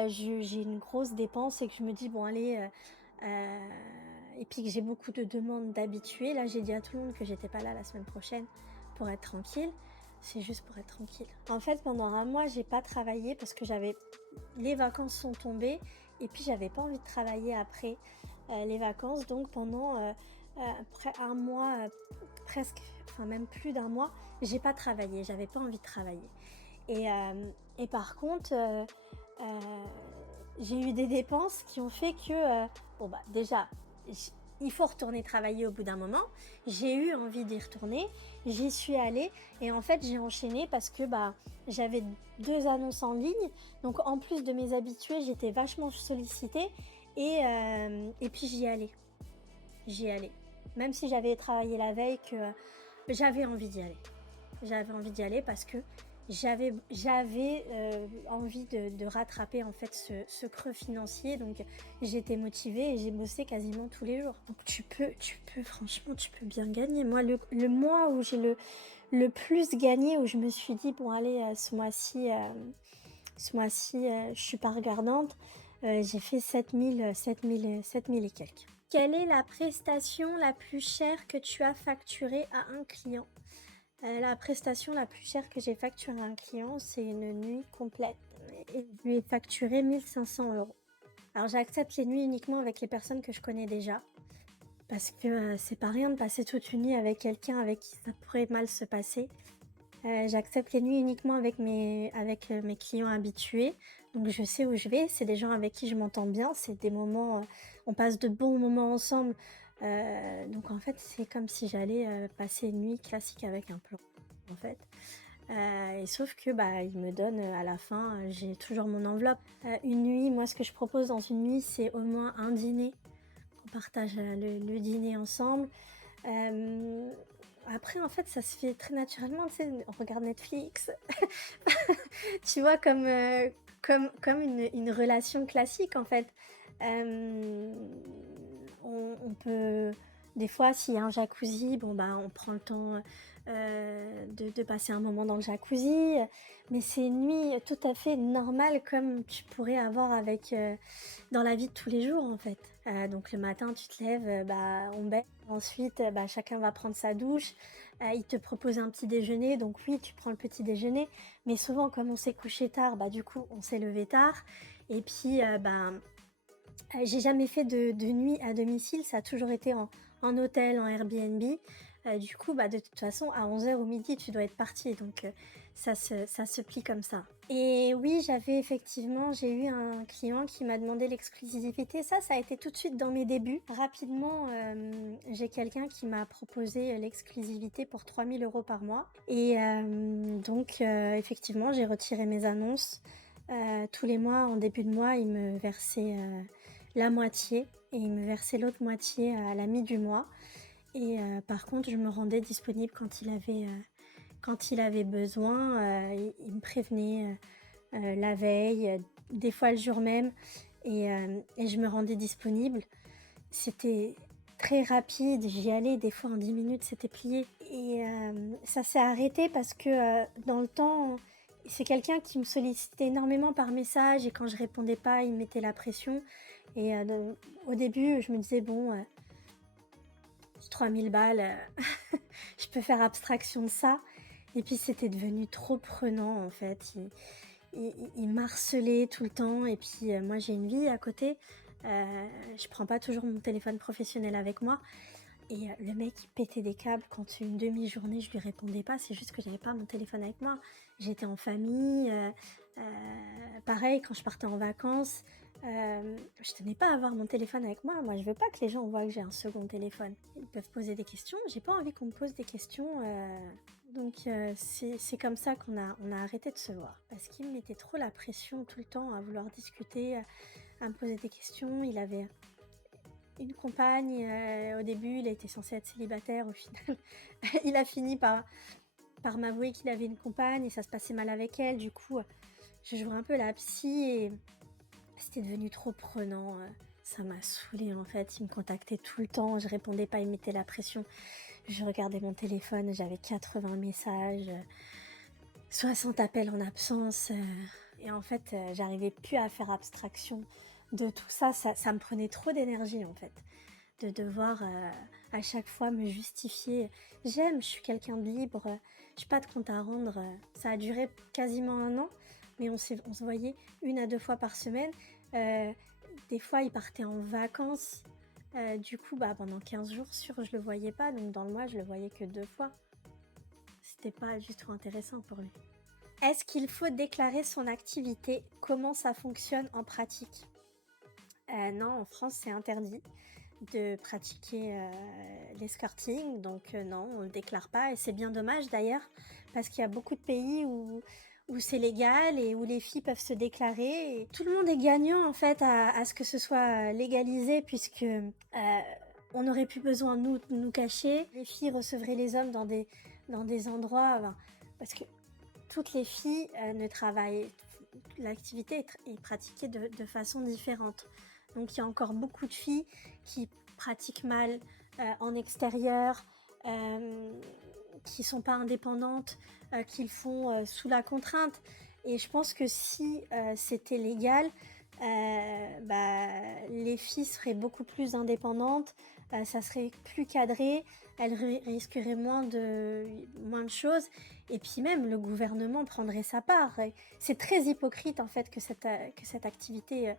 j'ai une grosse dépense et que je me dis, bon, allez... et puis que j'ai beaucoup de demandes d'habitués. Là, j'ai dit à tout le monde que j'étais pas là la semaine prochaine pour être tranquille. C'est juste pour être tranquille. En fait, pendant un mois, j'ai pas travaillé parce que les vacances sont tombées et puis j'avais pas envie de travailler après les vacances. Donc pendant un mois, presque, enfin même plus d'un mois, j'ai pas travaillé. J'avais pas envie de travailler. Et par contre, j'ai eu des dépenses qui ont fait que, déjà, il faut retourner travailler au bout d'un moment. J'ai eu envie d'y retourner, j'y suis allée et en fait j'ai enchaîné parce que j'avais 2 annonces en ligne. Donc en plus de mes habitués, j'étais vachement sollicitée et puis j'y allais. Même si j'avais travaillé la veille, que j'avais envie d'y aller. J'avais envie d'y aller parce que j'avais envie de rattraper en fait ce creux financier. Donc j'étais motivée et j'ai bossé quasiment tous les jours. Donc franchement, tu peux bien gagner. Moi, le mois où j'ai le plus gagné, où je me suis dit, bon allez, ce mois-ci, je suis pas regardante, j'ai fait 7 000 et quelques. Quelle est la prestation la plus chère que tu as facturée à un client? La prestation la plus chère que j'ai facturée à un client, c'est une nuit complète. Et je lui ai facturé 1 500 €. Alors j'accepte les nuits uniquement avec les personnes que je connais déjà. Parce que c'est pas rien de passer toute une nuit avec quelqu'un avec qui ça pourrait mal se passer. J'accepte les nuits uniquement avec mes clients habitués. Donc je sais où je vais, c'est des gens avec qui je m'entends bien, c'est des moments, on passe de bons moments ensemble. Donc en fait, c'est comme si j'allais passer une nuit classique avec un plan, en fait. Et sauf que il me donne à la fin, j'ai toujours mon enveloppe. Une nuit, moi ce que je propose dans une nuit, c'est au moins un dîner. On partage le dîner ensemble. Après, en fait, ça se fait très naturellement, tu sais, on regarde Netflix. Tu vois, comme une relation classique, en fait. On peut... Des fois, s'il y a un jacuzzi, on prend le temps de passer un moment dans le jacuzzi. Mais c'est une nuit tout à fait normale comme tu pourrais avoir dans la vie de tous les jours, en fait. Donc le matin, tu te lèves, on baigne. Ensuite, chacun va prendre sa douche. Il te propose un petit déjeuner. Donc oui, tu prends le petit déjeuner. Mais souvent, comme on s'est couché tard, du coup, on s'est levé tard. Et puis, j'ai jamais fait de nuit à domicile. Ça a toujours été en hôtel, en Airbnb. Du coup, de toute façon, à 11h au midi, tu dois être parti. Donc, ça se plie comme ça. Et oui, j'ai eu un client qui m'a demandé l'exclusivité. Ça a été tout de suite dans mes débuts. Rapidement, j'ai quelqu'un qui m'a proposé l'exclusivité pour 3 000 € par mois. Et donc, effectivement, j'ai retiré mes annonces. Tous les mois, en début de mois, il me versait la moitié et il me versait l'autre moitié à la mi du mois. Et par contre, je me rendais disponible quand il avait besoin. Il me prévenait la veille, des fois le jour même, et je me rendais disponible. C'était très rapide, j'y allais, des fois en 10 minutes, c'était plié. Et ça s'est arrêté parce que dans le temps, c'est quelqu'un qui me sollicitait énormément par message, et quand je répondais pas, il me mettait la pression. Et au début, je me disais, bon, 3000 balles, je peux faire abstraction de ça. Et puis c'était devenu trop prenant en fait. Il m'harcelait tout le temps, et puis moi j'ai une vie à côté. Je prends pas toujours mon téléphone professionnel avec moi. Et le mec il pétait des câbles quand une demi-journée je lui répondais pas. C'est juste que j'avais pas mon téléphone avec moi. J'étais en famille. Pareil, quand je partais en vacances, je tenais pas à avoir mon téléphone avec moi. Moi je veux pas que les gens voient que j'ai un second téléphone. Ils peuvent poser des questions. J'ai pas envie qu'on me pose des questions. Donc c'est comme ça on a arrêté de se voir. Parce qu'il me mettait trop la pression tout le temps à vouloir discuter, à me poser des questions. Il avait une compagne, au début il était censé être célibataire, au final il a fini par m'avouer qu'il avait une compagne et ça se passait mal avec elle. Du coup, je jouais un peu la psy et c'était devenu trop prenant. Ça m'a saoulée en fait. Il me contactait tout le temps, je répondais pas, il mettait la pression. Je regardais mon téléphone, j'avais 80 messages, 60 appels en absence. Et en fait, j'arrivais plus à faire abstraction de tout ça. Ça me prenait trop d'énergie en fait. De devoir à chaque fois me justifier. Je suis quelqu'un de libre, j'ai pas de compte à rendre. Ça a duré quasiment 1 an, mais on se voyait 1 à 2 fois par semaine. Des fois, il partait en vacances. Du coup, pendant 15 jours sûrs, je le voyais pas. Donc dans le mois, je le voyais que 2 fois. C'était pas du tout intéressant pour lui. Est-ce qu'il faut déclarer son activité? Comment ça fonctionne en pratique? Non, en France, c'est interdit de pratiquer l'escorting, donc non, on le déclare pas, et c'est bien dommage d'ailleurs, parce qu'il y a beaucoup de pays où c'est légal et où les filles peuvent se déclarer, et tout le monde est gagnant en fait à ce que ce soit légalisé, puisque on n'aurait plus besoin de nous cacher, les filles recevraient les hommes dans des endroits, parce que toutes les filles ne travaillent, l'activité est pratiquée de façon différente. Donc il y a encore beaucoup de filles qui pratiquent mal en extérieur, qui sont pas indépendantes, qui le font sous la contrainte. Et je pense que si c'était légal, les filles seraient beaucoup plus indépendantes, ça serait plus cadré, elles risqueraient moins de choses, et puis même le gouvernement prendrait sa part. Et c'est très hypocrite en fait que cette activité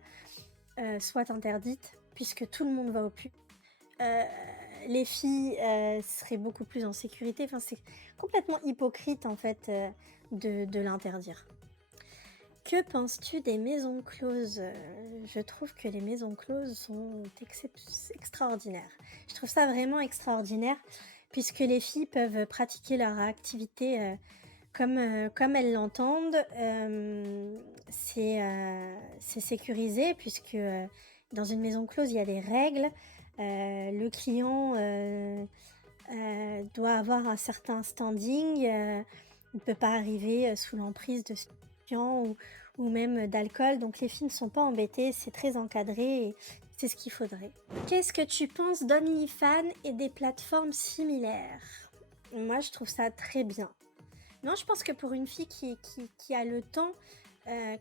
soit interdite, puisque tout le monde va au pub. Les filles seraient beaucoup plus en sécurité. Enfin, c'est complètement hypocrite en fait de l'interdire. Que penses-tu des maisons closes? Je trouve que les maisons closes sont extraordinaires. Je trouve ça vraiment extraordinaire, puisque les filles peuvent pratiquer leur activité comme elles l'entendent. C'est sécurisé, puisque dans une maison close, il y a des règles. Le client doit avoir un certain standing. Il ne peut pas arriver sous l'emprise de stupéfiants ou même d'alcool. Donc les filles ne sont pas embêtées, c'est très encadré et c'est ce qu'il faudrait. Qu'est-ce que tu penses d'OnlyFans et des plateformes similaires? Moi, je trouve ça très bien. Non, je pense que pour une fille qui a le temps,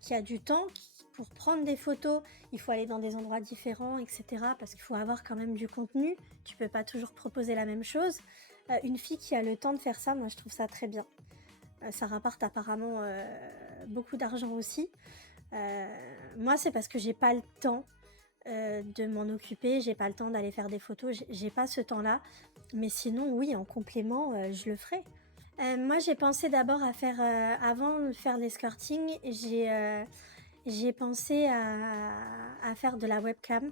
qui a du temps, pour prendre des photos, il faut aller dans des endroits différents, etc. Parce qu'il faut avoir quand même du contenu. Tu peux pas toujours proposer la même chose. Une fille qui a le temps de faire ça, moi je trouve ça très bien. Ça rapporte apparemment beaucoup d'argent aussi. Moi, c'est parce que j'ai pas le temps de m'en occuper, j'ai pas le temps d'aller faire des photos, j'ai pas ce temps-là. Mais sinon, oui, en complément, je le ferai. Moi, j'ai pensé d'abord à faire, avant de faire l'escorting, j'ai pensé à faire de la webcam.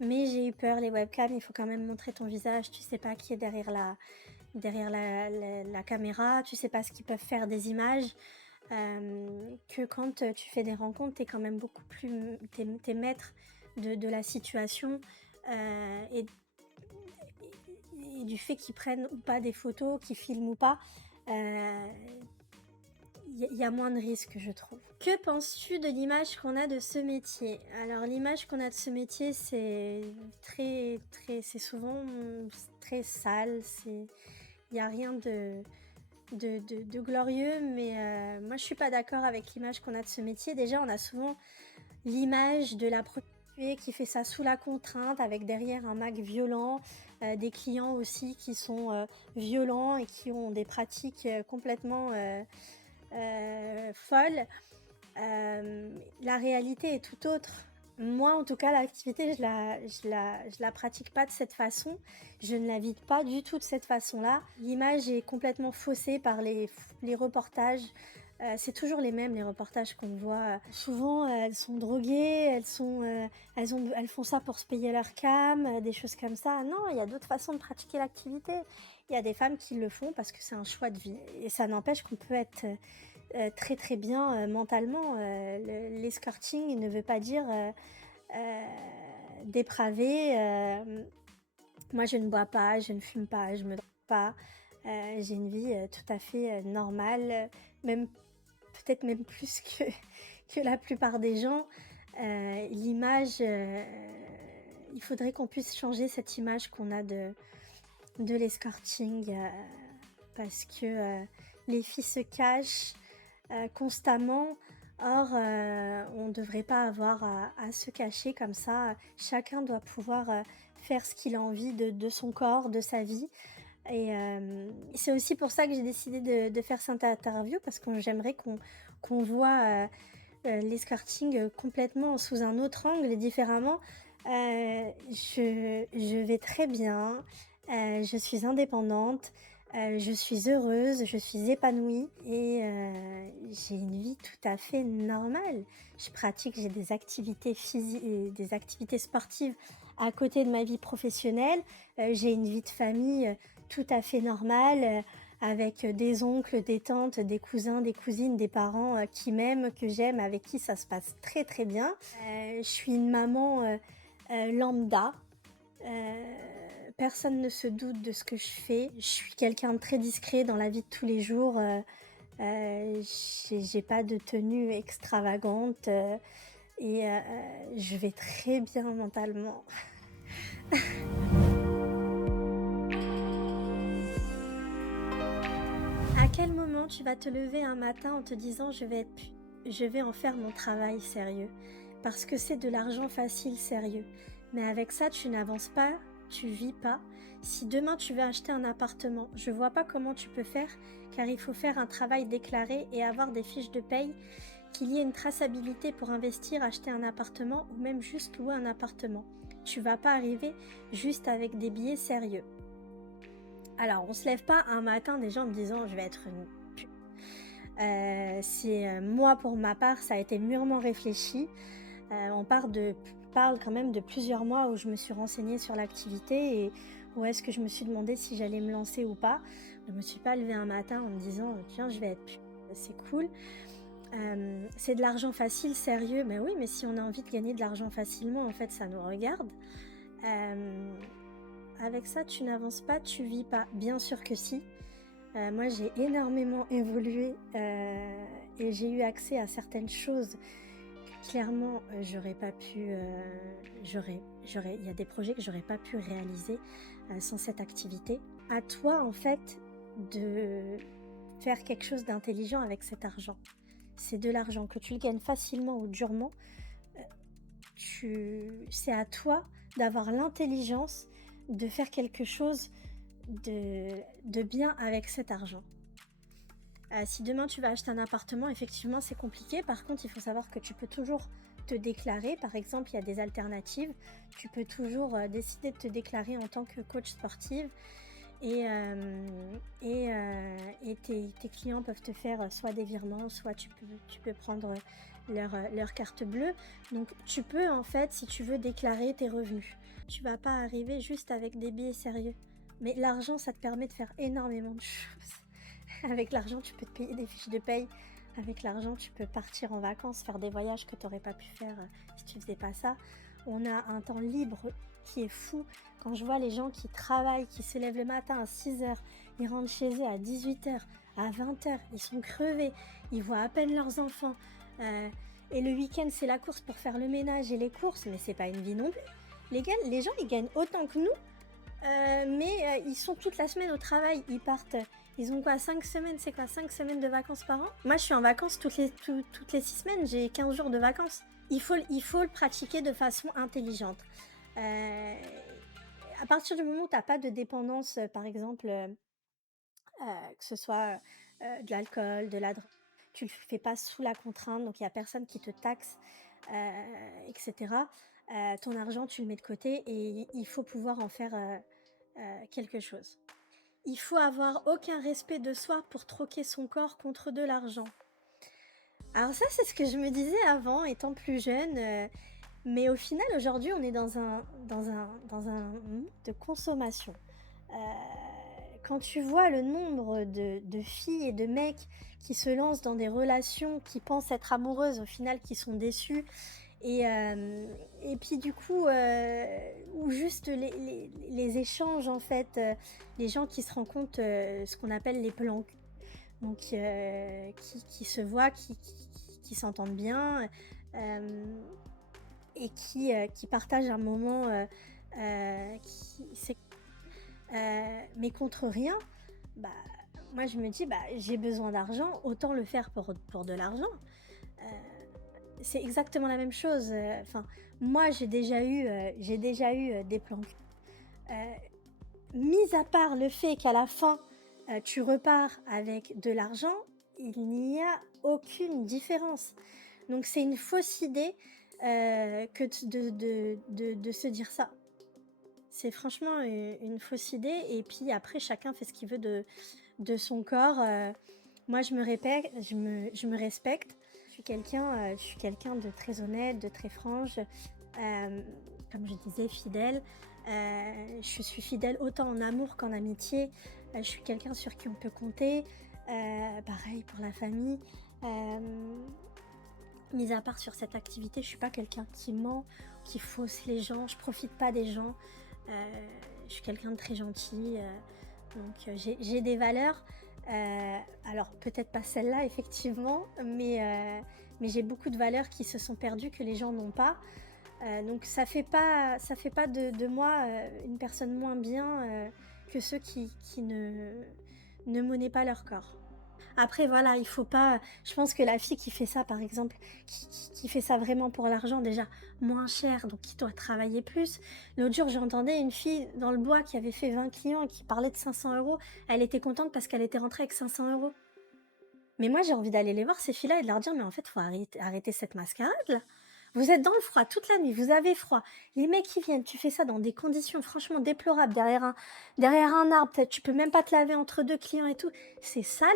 Mais j'ai eu peur, les webcams, il faut quand même montrer ton visage, tu sais pas qui est derrière la caméra, tu sais pas ce qu'ils peuvent faire des images. Que quand tu fais des rencontres, t'es quand même beaucoup plus, t'es maître de la situation, et et du fait qu'ils prennent ou pas des photos, qu'ils filment ou pas, il y a moins de risques, je trouve. Que penses-tu de l'image qu'on a de ce métier? Alors l'image qu'on a de ce métier, c'est c'est souvent très sale, il n'y a rien de glorieux, mais moi je suis pas d'accord avec l'image qu'on a de ce métier. Déjà, on a souvent l'image de la prostituée qui fait ça sous la contrainte, avec derrière un mec violent, des clients aussi qui sont violents et qui ont des pratiques complètement folle. La réalité est tout autre. Moi, en tout cas, l'activité, je la pratique pas de cette façon. Je ne la vis pas du tout de cette façon-là. L'image est complètement faussée par les reportages. C'est toujours les mêmes, les reportages qu'on voit. Souvent, elles sont droguées, elles font ça pour se payer leur cam, des choses comme ça. Non, il y a d'autres façons de pratiquer l'activité. Il y a des femmes qui le font parce que c'est un choix de vie. Et ça n'empêche qu'on peut être très très bien mentalement. L'escorting ne veut pas dire dépravé. Moi, je ne bois pas, je ne fume pas, je me drogue pas. J'ai une vie tout à fait normale, même peut-être même plus que la plupart des gens. L'image, il faudrait qu'on puisse changer cette image qu'on a de l'escorting parce que les filles se cachent constamment. Or, on ne devrait pas avoir à se cacher comme ça. Chacun doit pouvoir faire ce qu'il a envie de son corps, de sa vie. Et c'est aussi pour ça que j'ai décidé de faire cette interview, parce que j'aimerais qu'on voit l'escorting complètement sous un autre angle et différemment. Je vais très bien, je suis indépendante, je suis heureuse, je suis épanouie et j'ai une vie tout à fait normale. J'ai des activités physiques et des activités sportives à côté de ma vie professionnelle. J'ai une vie de famille tout à fait normale, avec des oncles, des tantes, des cousins, des cousines, des parents qui m'aiment, que j'aime, avec qui ça se passe très très bien. Je suis une maman lambda. Personne ne se doute de ce que je fais. Je suis quelqu'un de très discret dans la vie de tous les jours. J'ai pas de tenue extravagante et je vais très bien mentalement. À quel moment tu vas te lever un matin en te disant je vais en faire mon travail sérieux? Parce que c'est de l'argent facile sérieux. Mais avec ça, tu n'avances pas, tu vis pas. Si demain tu veux acheter un appartement, je vois pas comment tu peux faire, car il faut faire un travail déclaré et avoir des fiches de paye, qu'il y ait une traçabilité pour investir, acheter un appartement ou même juste louer un appartement. Tu vas pas arriver juste avec des billets sérieux. Alors, on se lève pas un matin déjà en me disant je vais être une pute. Moi, pour ma part, ça a été mûrement réfléchi. On parle quand même de plusieurs mois où je me suis renseignée sur l'activité et où est-ce que je me suis demandé si j'allais me lancer ou pas. Je me suis pas levée un matin en me disant tiens, je vais être pute, c'est cool. C'est de l'argent facile, sérieux. Mais oui, mais si on a envie de gagner de l'argent facilement, en fait, ça nous regarde. Avec ça, tu n'avances pas, tu vis pas. Bien sûr que si. Moi, j'ai énormément évolué et j'ai eu accès à certaines choses que clairement, j'aurais pas pu. Il y a des projets que j'aurais pas pu réaliser sans cette activité. À toi, en fait, de faire quelque chose d'intelligent avec cet argent. C'est de l'argent, que tu le gagnes facilement ou durement. C'est à toi d'avoir l'intelligence de faire quelque chose de bien avec cet argent. Si demain tu vas acheter un appartement, effectivement c'est compliqué. Par contre, il faut savoir que tu peux toujours te déclarer. Par exemple, il y a des alternatives. Tu peux toujours décider de te déclarer en tant que coach sportive. Et tes clients peuvent te faire soit des virements, soit tu peux prendre leur carte bleue. Donc tu peux en fait, si tu veux, déclarer tes revenus. Tu vas pas arriver juste avec des billets sérieux. Mais l'argent, ça te permet de faire énormément de choses. Avec l'argent, tu peux te payer des fiches de paye. Avec l'argent, tu peux partir en vacances, faire des voyages que tu n'aurais pas pu faire si tu faisais pas ça. On a un temps libre qui est fou. Quand je vois les gens qui travaillent, qui se lèvent le matin à 6 heures, ils rentrent chez eux à 18 heures, à 20 heures, ils sont crevés, ils voient à peine leurs enfants. Et le week-end, c'est la course pour faire le ménage et les courses, mais c'est pas une vie non plus. Les gens, ils gagnent autant que nous, mais ils sont toute la semaine au travail, ils partent. Ils ont quoi, 5 semaines, c'est quoi, 5 semaines de vacances par an? Moi, je suis en vacances toutes les 6 semaines, j'ai 15 jours de vacances. Il faut le pratiquer de façon intelligente. À partir du moment où tu n'as pas de dépendance, par exemple, que ce soit de l'alcool, de la drogue, tu ne le fais pas sous la contrainte, donc il n'y a personne qui te taxe, etc. Ton argent, tu le mets de côté et il faut pouvoir en faire quelque chose. Il faut avoir aucun respect de soi pour troquer son corps contre de l'argent. Alors ça, c'est ce que je me disais avant, étant plus jeune, mais au final, aujourd'hui, on est dans un monde de consommation. Quand tu vois le nombre de filles et de mecs qui se lancent dans des relations, qui pensent être amoureuses, au final, qui sont déçus, et puis du coup, ou juste les échanges, en fait, les gens qui se rencontrent, ce qu'on appelle les plans cul, donc qui se voient, qui s'entendent bien, et qui partagent un moment, mais contre rien. Bah, moi je me dis, j'ai besoin d'argent, autant le faire pour de l'argent. C'est exactement la même chose. Moi j'ai déjà eu des plans cul. Mis à part le fait qu'à la fin tu repars avec de l'argent, il n'y a aucune différence. Donc c'est une fausse idée que de se dire ça. C'est franchement une fausse idée. Et puis après, chacun fait ce qu'il veut de son corps. Moi, je me respecte. Je suis quelqu'un de très honnête, de très franche. Comme je disais, fidèle. Je suis fidèle autant en amour qu'en amitié. Je suis quelqu'un sur qui on peut compter. Pareil pour la famille. Mis à part sur cette activité, je suis pas quelqu'un qui ment, qui fausse les gens. Je profite pas des gens. Je suis quelqu'un de très gentil. Donc j'ai des valeurs. Alors peut-être pas celle-là effectivement, mais j'ai beaucoup de valeurs qui se sont perdues, que les gens n'ont pas. Donc ça fait pas de moi une personne moins bien que ceux qui ne monnaient pas leur corps. Après voilà, il faut pas. Je pense que la fille qui fait ça, par exemple, qui fait ça vraiment pour l'argent, déjà moins cher, donc qui doit travailler plus. L'autre jour, j'entendais une fille dans le bois qui avait fait 20 clients et qui parlait de 500 €. Elle était contente parce qu'elle était rentrée avec 500 €. Mais moi, j'ai envie d'aller les voir, ces filles-là, et de leur dire, mais en fait, faut arrêter cette mascarade, là. Vous êtes dans le froid toute la nuit, vous avez froid. Les mecs qui viennent, tu fais ça dans des conditions franchement déplorables, derrière un arbre, peut-être tu peux même pas te laver entre deux clients et tout. C'est sale.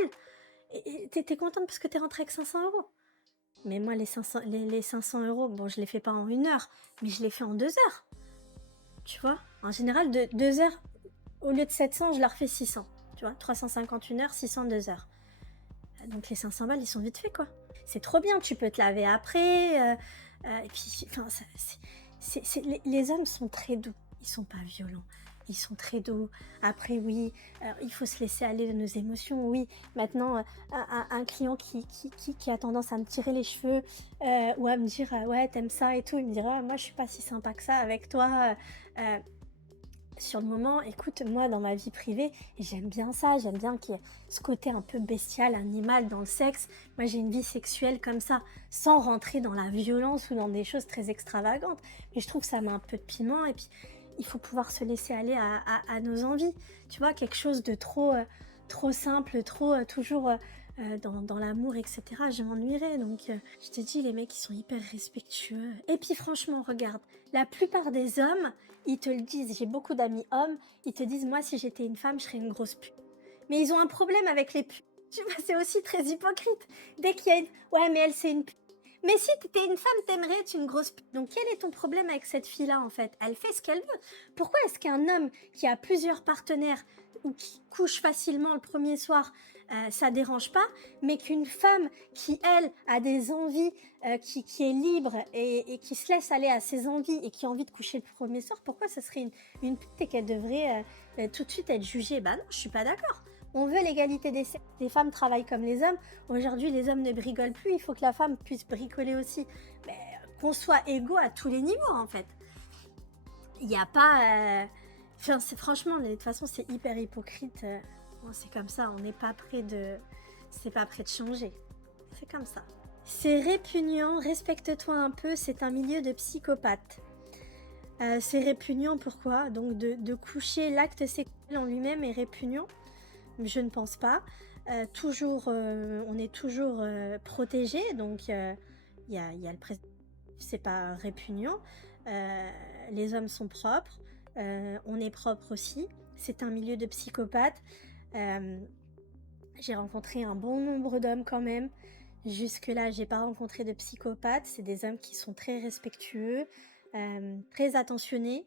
Et t'es contente parce que t'es rentrée avec 500 €. Mais moi, les 500 €, bon, je les fais pas en 1 heure, mais je les fais en 2 heures. Tu vois, en général, de 2 heures, au lieu de 700, je leur fais 600. Tu vois, 350 1 heure, 600 2 heures. Donc les 500 balles, ils sont vite faits, quoi. C'est trop bien, tu peux te laver après. Et puis, enfin, les hommes sont très doux. Ils sont pas violents. Ils sont très doux. Après, oui, il faut se laisser aller de nos émotions. Oui, maintenant, un client qui a tendance à me tirer les cheveux ou à me dire ouais, t'aimes ça et tout, il me dira moi, je suis pas si sympa que ça avec toi. Sur le moment, écoute, moi dans ma vie privée, et j'aime bien ça, j'aime bien qu'il y ait ce côté un peu bestial, animal dans le sexe. Moi j'ai une vie sexuelle comme ça, sans rentrer dans la violence ou dans des choses très extravagantes. Mais je trouve que ça met un peu de piment et puis il faut pouvoir se laisser aller à nos envies. Tu vois, quelque chose de trop simple, trop toujours dans l'amour, etc. Je m'ennuierais. Donc je te dis, les mecs ils sont hyper respectueux. Et puis franchement, regarde, la plupart des hommes, ils te le disent. J'ai beaucoup d'amis hommes, ils te disent, moi si j'étais une femme, je serais une grosse pute. Mais ils ont un problème avec les putes. Tu vois, c'est aussi très hypocrite. Dès qu'il y a une... Ouais, mais elle c'est une pute. Mais si t'étais une femme, t'aimerais être une grosse pute. Donc quel est ton problème avec cette fille-là en fait? Elle fait ce qu'elle veut. Pourquoi est-ce qu'un homme qui a plusieurs partenaires ou qui couche facilement le premier soir ça dérange pas, mais qu'une femme qui, elle, a des envies, qui est libre et qui se laisse aller à ses envies et qui a envie de coucher le premier soir, pourquoi ça serait une pute et qu'elle devrait tout de suite être jugée? Bah non, je suis pas d'accord. On veut l'égalité des sexes. Les femmes travaillent comme les hommes. Aujourd'hui, les hommes ne bricolent plus. Il faut que la femme puisse bricoler aussi. Mais qu'on soit égaux à tous les niveaux, en fait. Il n'y a pas... Enfin, franchement, de toute façon, c'est hyper hypocrite. Bon, c'est comme ça, on n'est pas prêt de... C'est pas prêt de changer. C'est comme ça. C'est répugnant, respecte-toi un peu, c'est un milieu de psychopathes. C'est répugnant, pourquoi? Donc de coucher, l'acte sexuel en lui-même est répugnant? Je ne pense pas. On est toujours protégé, donc il y a le c'est pas répugnant. Les hommes sont propres, on est propre aussi. C'est un milieu de psychopathes. J'ai rencontré un bon nombre d'hommes quand même. Jusque-là, j'ai pas rencontré de psychopathes. C'est des hommes qui sont très respectueux, très attentionnés,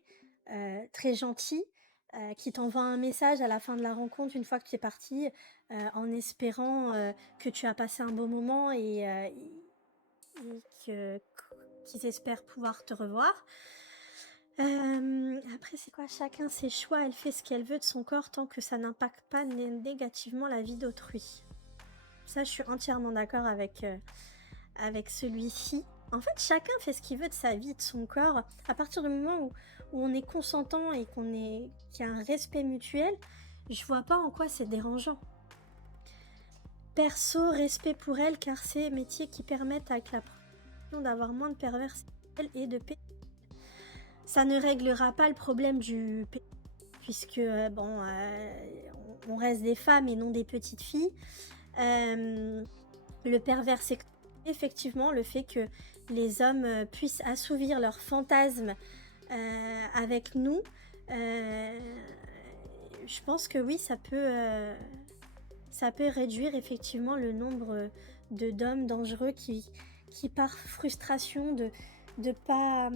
très gentils, qui t'envoient un message à la fin de la rencontre une fois que tu es parti, en espérant que tu as passé un bon moment et qu'ils espèrent pouvoir te revoir. Après, c'est quoi? Chacun ses choix, elle fait ce qu'elle veut de son corps tant que ça n'impacte pas négativement la vie d'autrui. Ça, je suis entièrement d'accord avec celui-ci. En fait, chacun fait ce qu'il veut de sa vie, de son corps. À partir du moment où on est consentant et qu'il y a un respect mutuel, je vois pas en quoi c'est dérangeant. Perso, respect pour elle, car c'est métiers qui permettent avec la profession d'avoir moins de pervers et de paix. Ça ne réglera pas le problème du pédophilie, puisque on reste des femmes et non des petites filles. Le pervers sexuel, effectivement, le fait que les hommes puissent assouvir leurs fantasmes avec nous, je pense que oui, ça peut réduire effectivement le nombre d'hommes dangereux qui par frustration de pas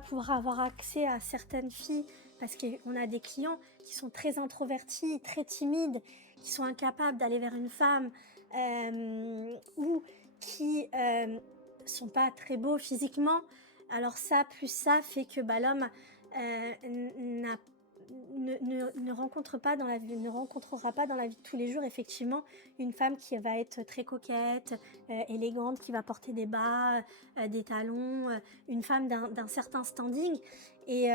pouvoir avoir accès à certaines filles, parce qu'on a des clients qui sont très introvertis, très timides, qui sont incapables d'aller vers une femme ou qui sont pas très beaux physiquement. Alors ça, plus ça, fait que l'homme ne rencontrera pas dans la vie de tous les jours effectivement une femme qui va être très coquette, élégante, qui va porter des bas, des talons, une femme d'un certain standing et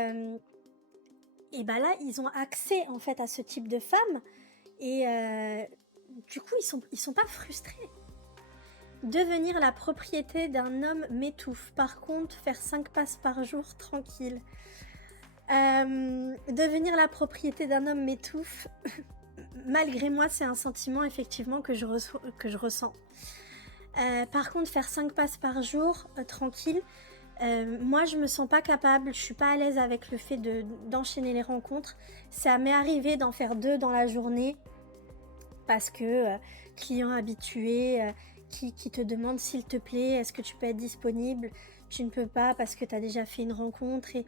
là ils ont accès en fait à ce type de femme et du coup ils sont pas frustrés. Devenir la propriété d'un homme m'étouffe. Par contre, faire 5 passes par jour, tranquille. Devenir la propriété d'un homme m'étouffe. Malgré moi, c'est un sentiment effectivement que je ressens. Par contre, faire 5 passes par jour, tranquille. Moi, je me sens pas capable. Je suis pas à l'aise avec le fait d'enchaîner les rencontres. Ça m'est arrivé d'en faire 2 dans la journée. Parce que client habitué... qui te demande s'il te plaît, est-ce que tu peux être disponible? Tu ne peux pas parce que tu as déjà fait une rencontre et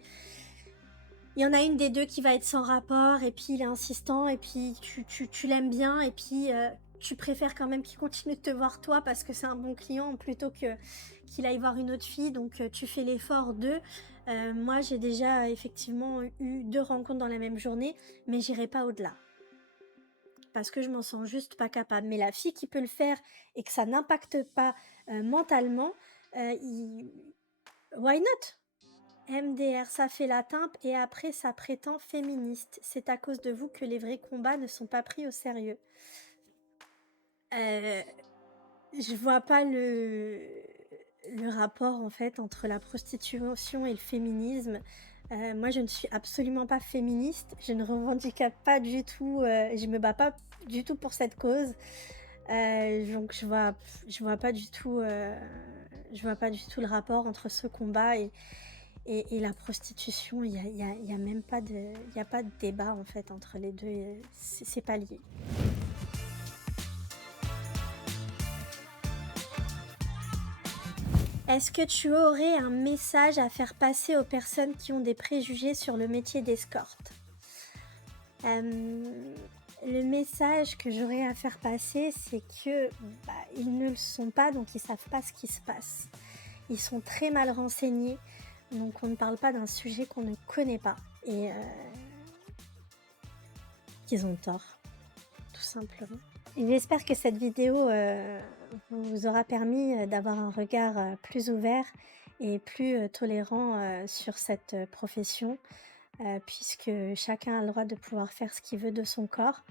il y en a une des deux qui va être sans rapport et puis il est insistant et puis tu l'aimes bien et puis tu préfères quand même qu'il continue de te voir toi parce que c'est un bon client plutôt qu'il aille voir une autre fille, donc tu fais l'effort d'eux. Moi j'ai déjà effectivement eu 2 rencontres dans la même journée, mais j'irai pas au-delà. Parce que je m'en sens juste pas capable. Mais la fille qui peut le faire et que ça n'impacte pas mentalement, why not? MDR, ça fait la timpe et après ça prétend féministe. C'est à cause de vous que les vrais combats ne sont pas pris au sérieux. Je vois pas le rapport en fait entre la prostitution et le féminisme. Moi, je ne suis absolument pas féministe. Je ne revendique pas du tout. Je me bats pas du tout pour cette cause. Donc, je vois pas du tout. Je vois pas du tout le rapport entre ce combat et la prostitution. Il y a même pas de débat en fait entre les deux. C'est pas lié. Est-ce que tu aurais un message à faire passer aux personnes qui ont des préjugés sur le métier d'escorte? Le message que j'aurais à faire passer, c'est que, ils ne le sont pas, donc ils savent pas ce qui se passe. Ils sont très mal renseignés, donc on ne parle pas d'un sujet qu'on ne connaît pas et qu'ils ont tort, tout simplement. Et j'espère que cette vidéo, vous aura permis, d'avoir un regard, plus ouvert et plus, tolérant, sur cette, profession, puisque chacun a le droit de pouvoir faire ce qu'il veut de son corps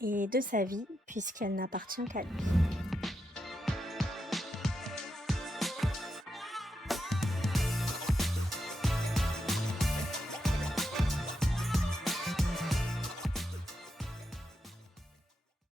et de sa vie, puisqu'elle n'appartient qu'à lui.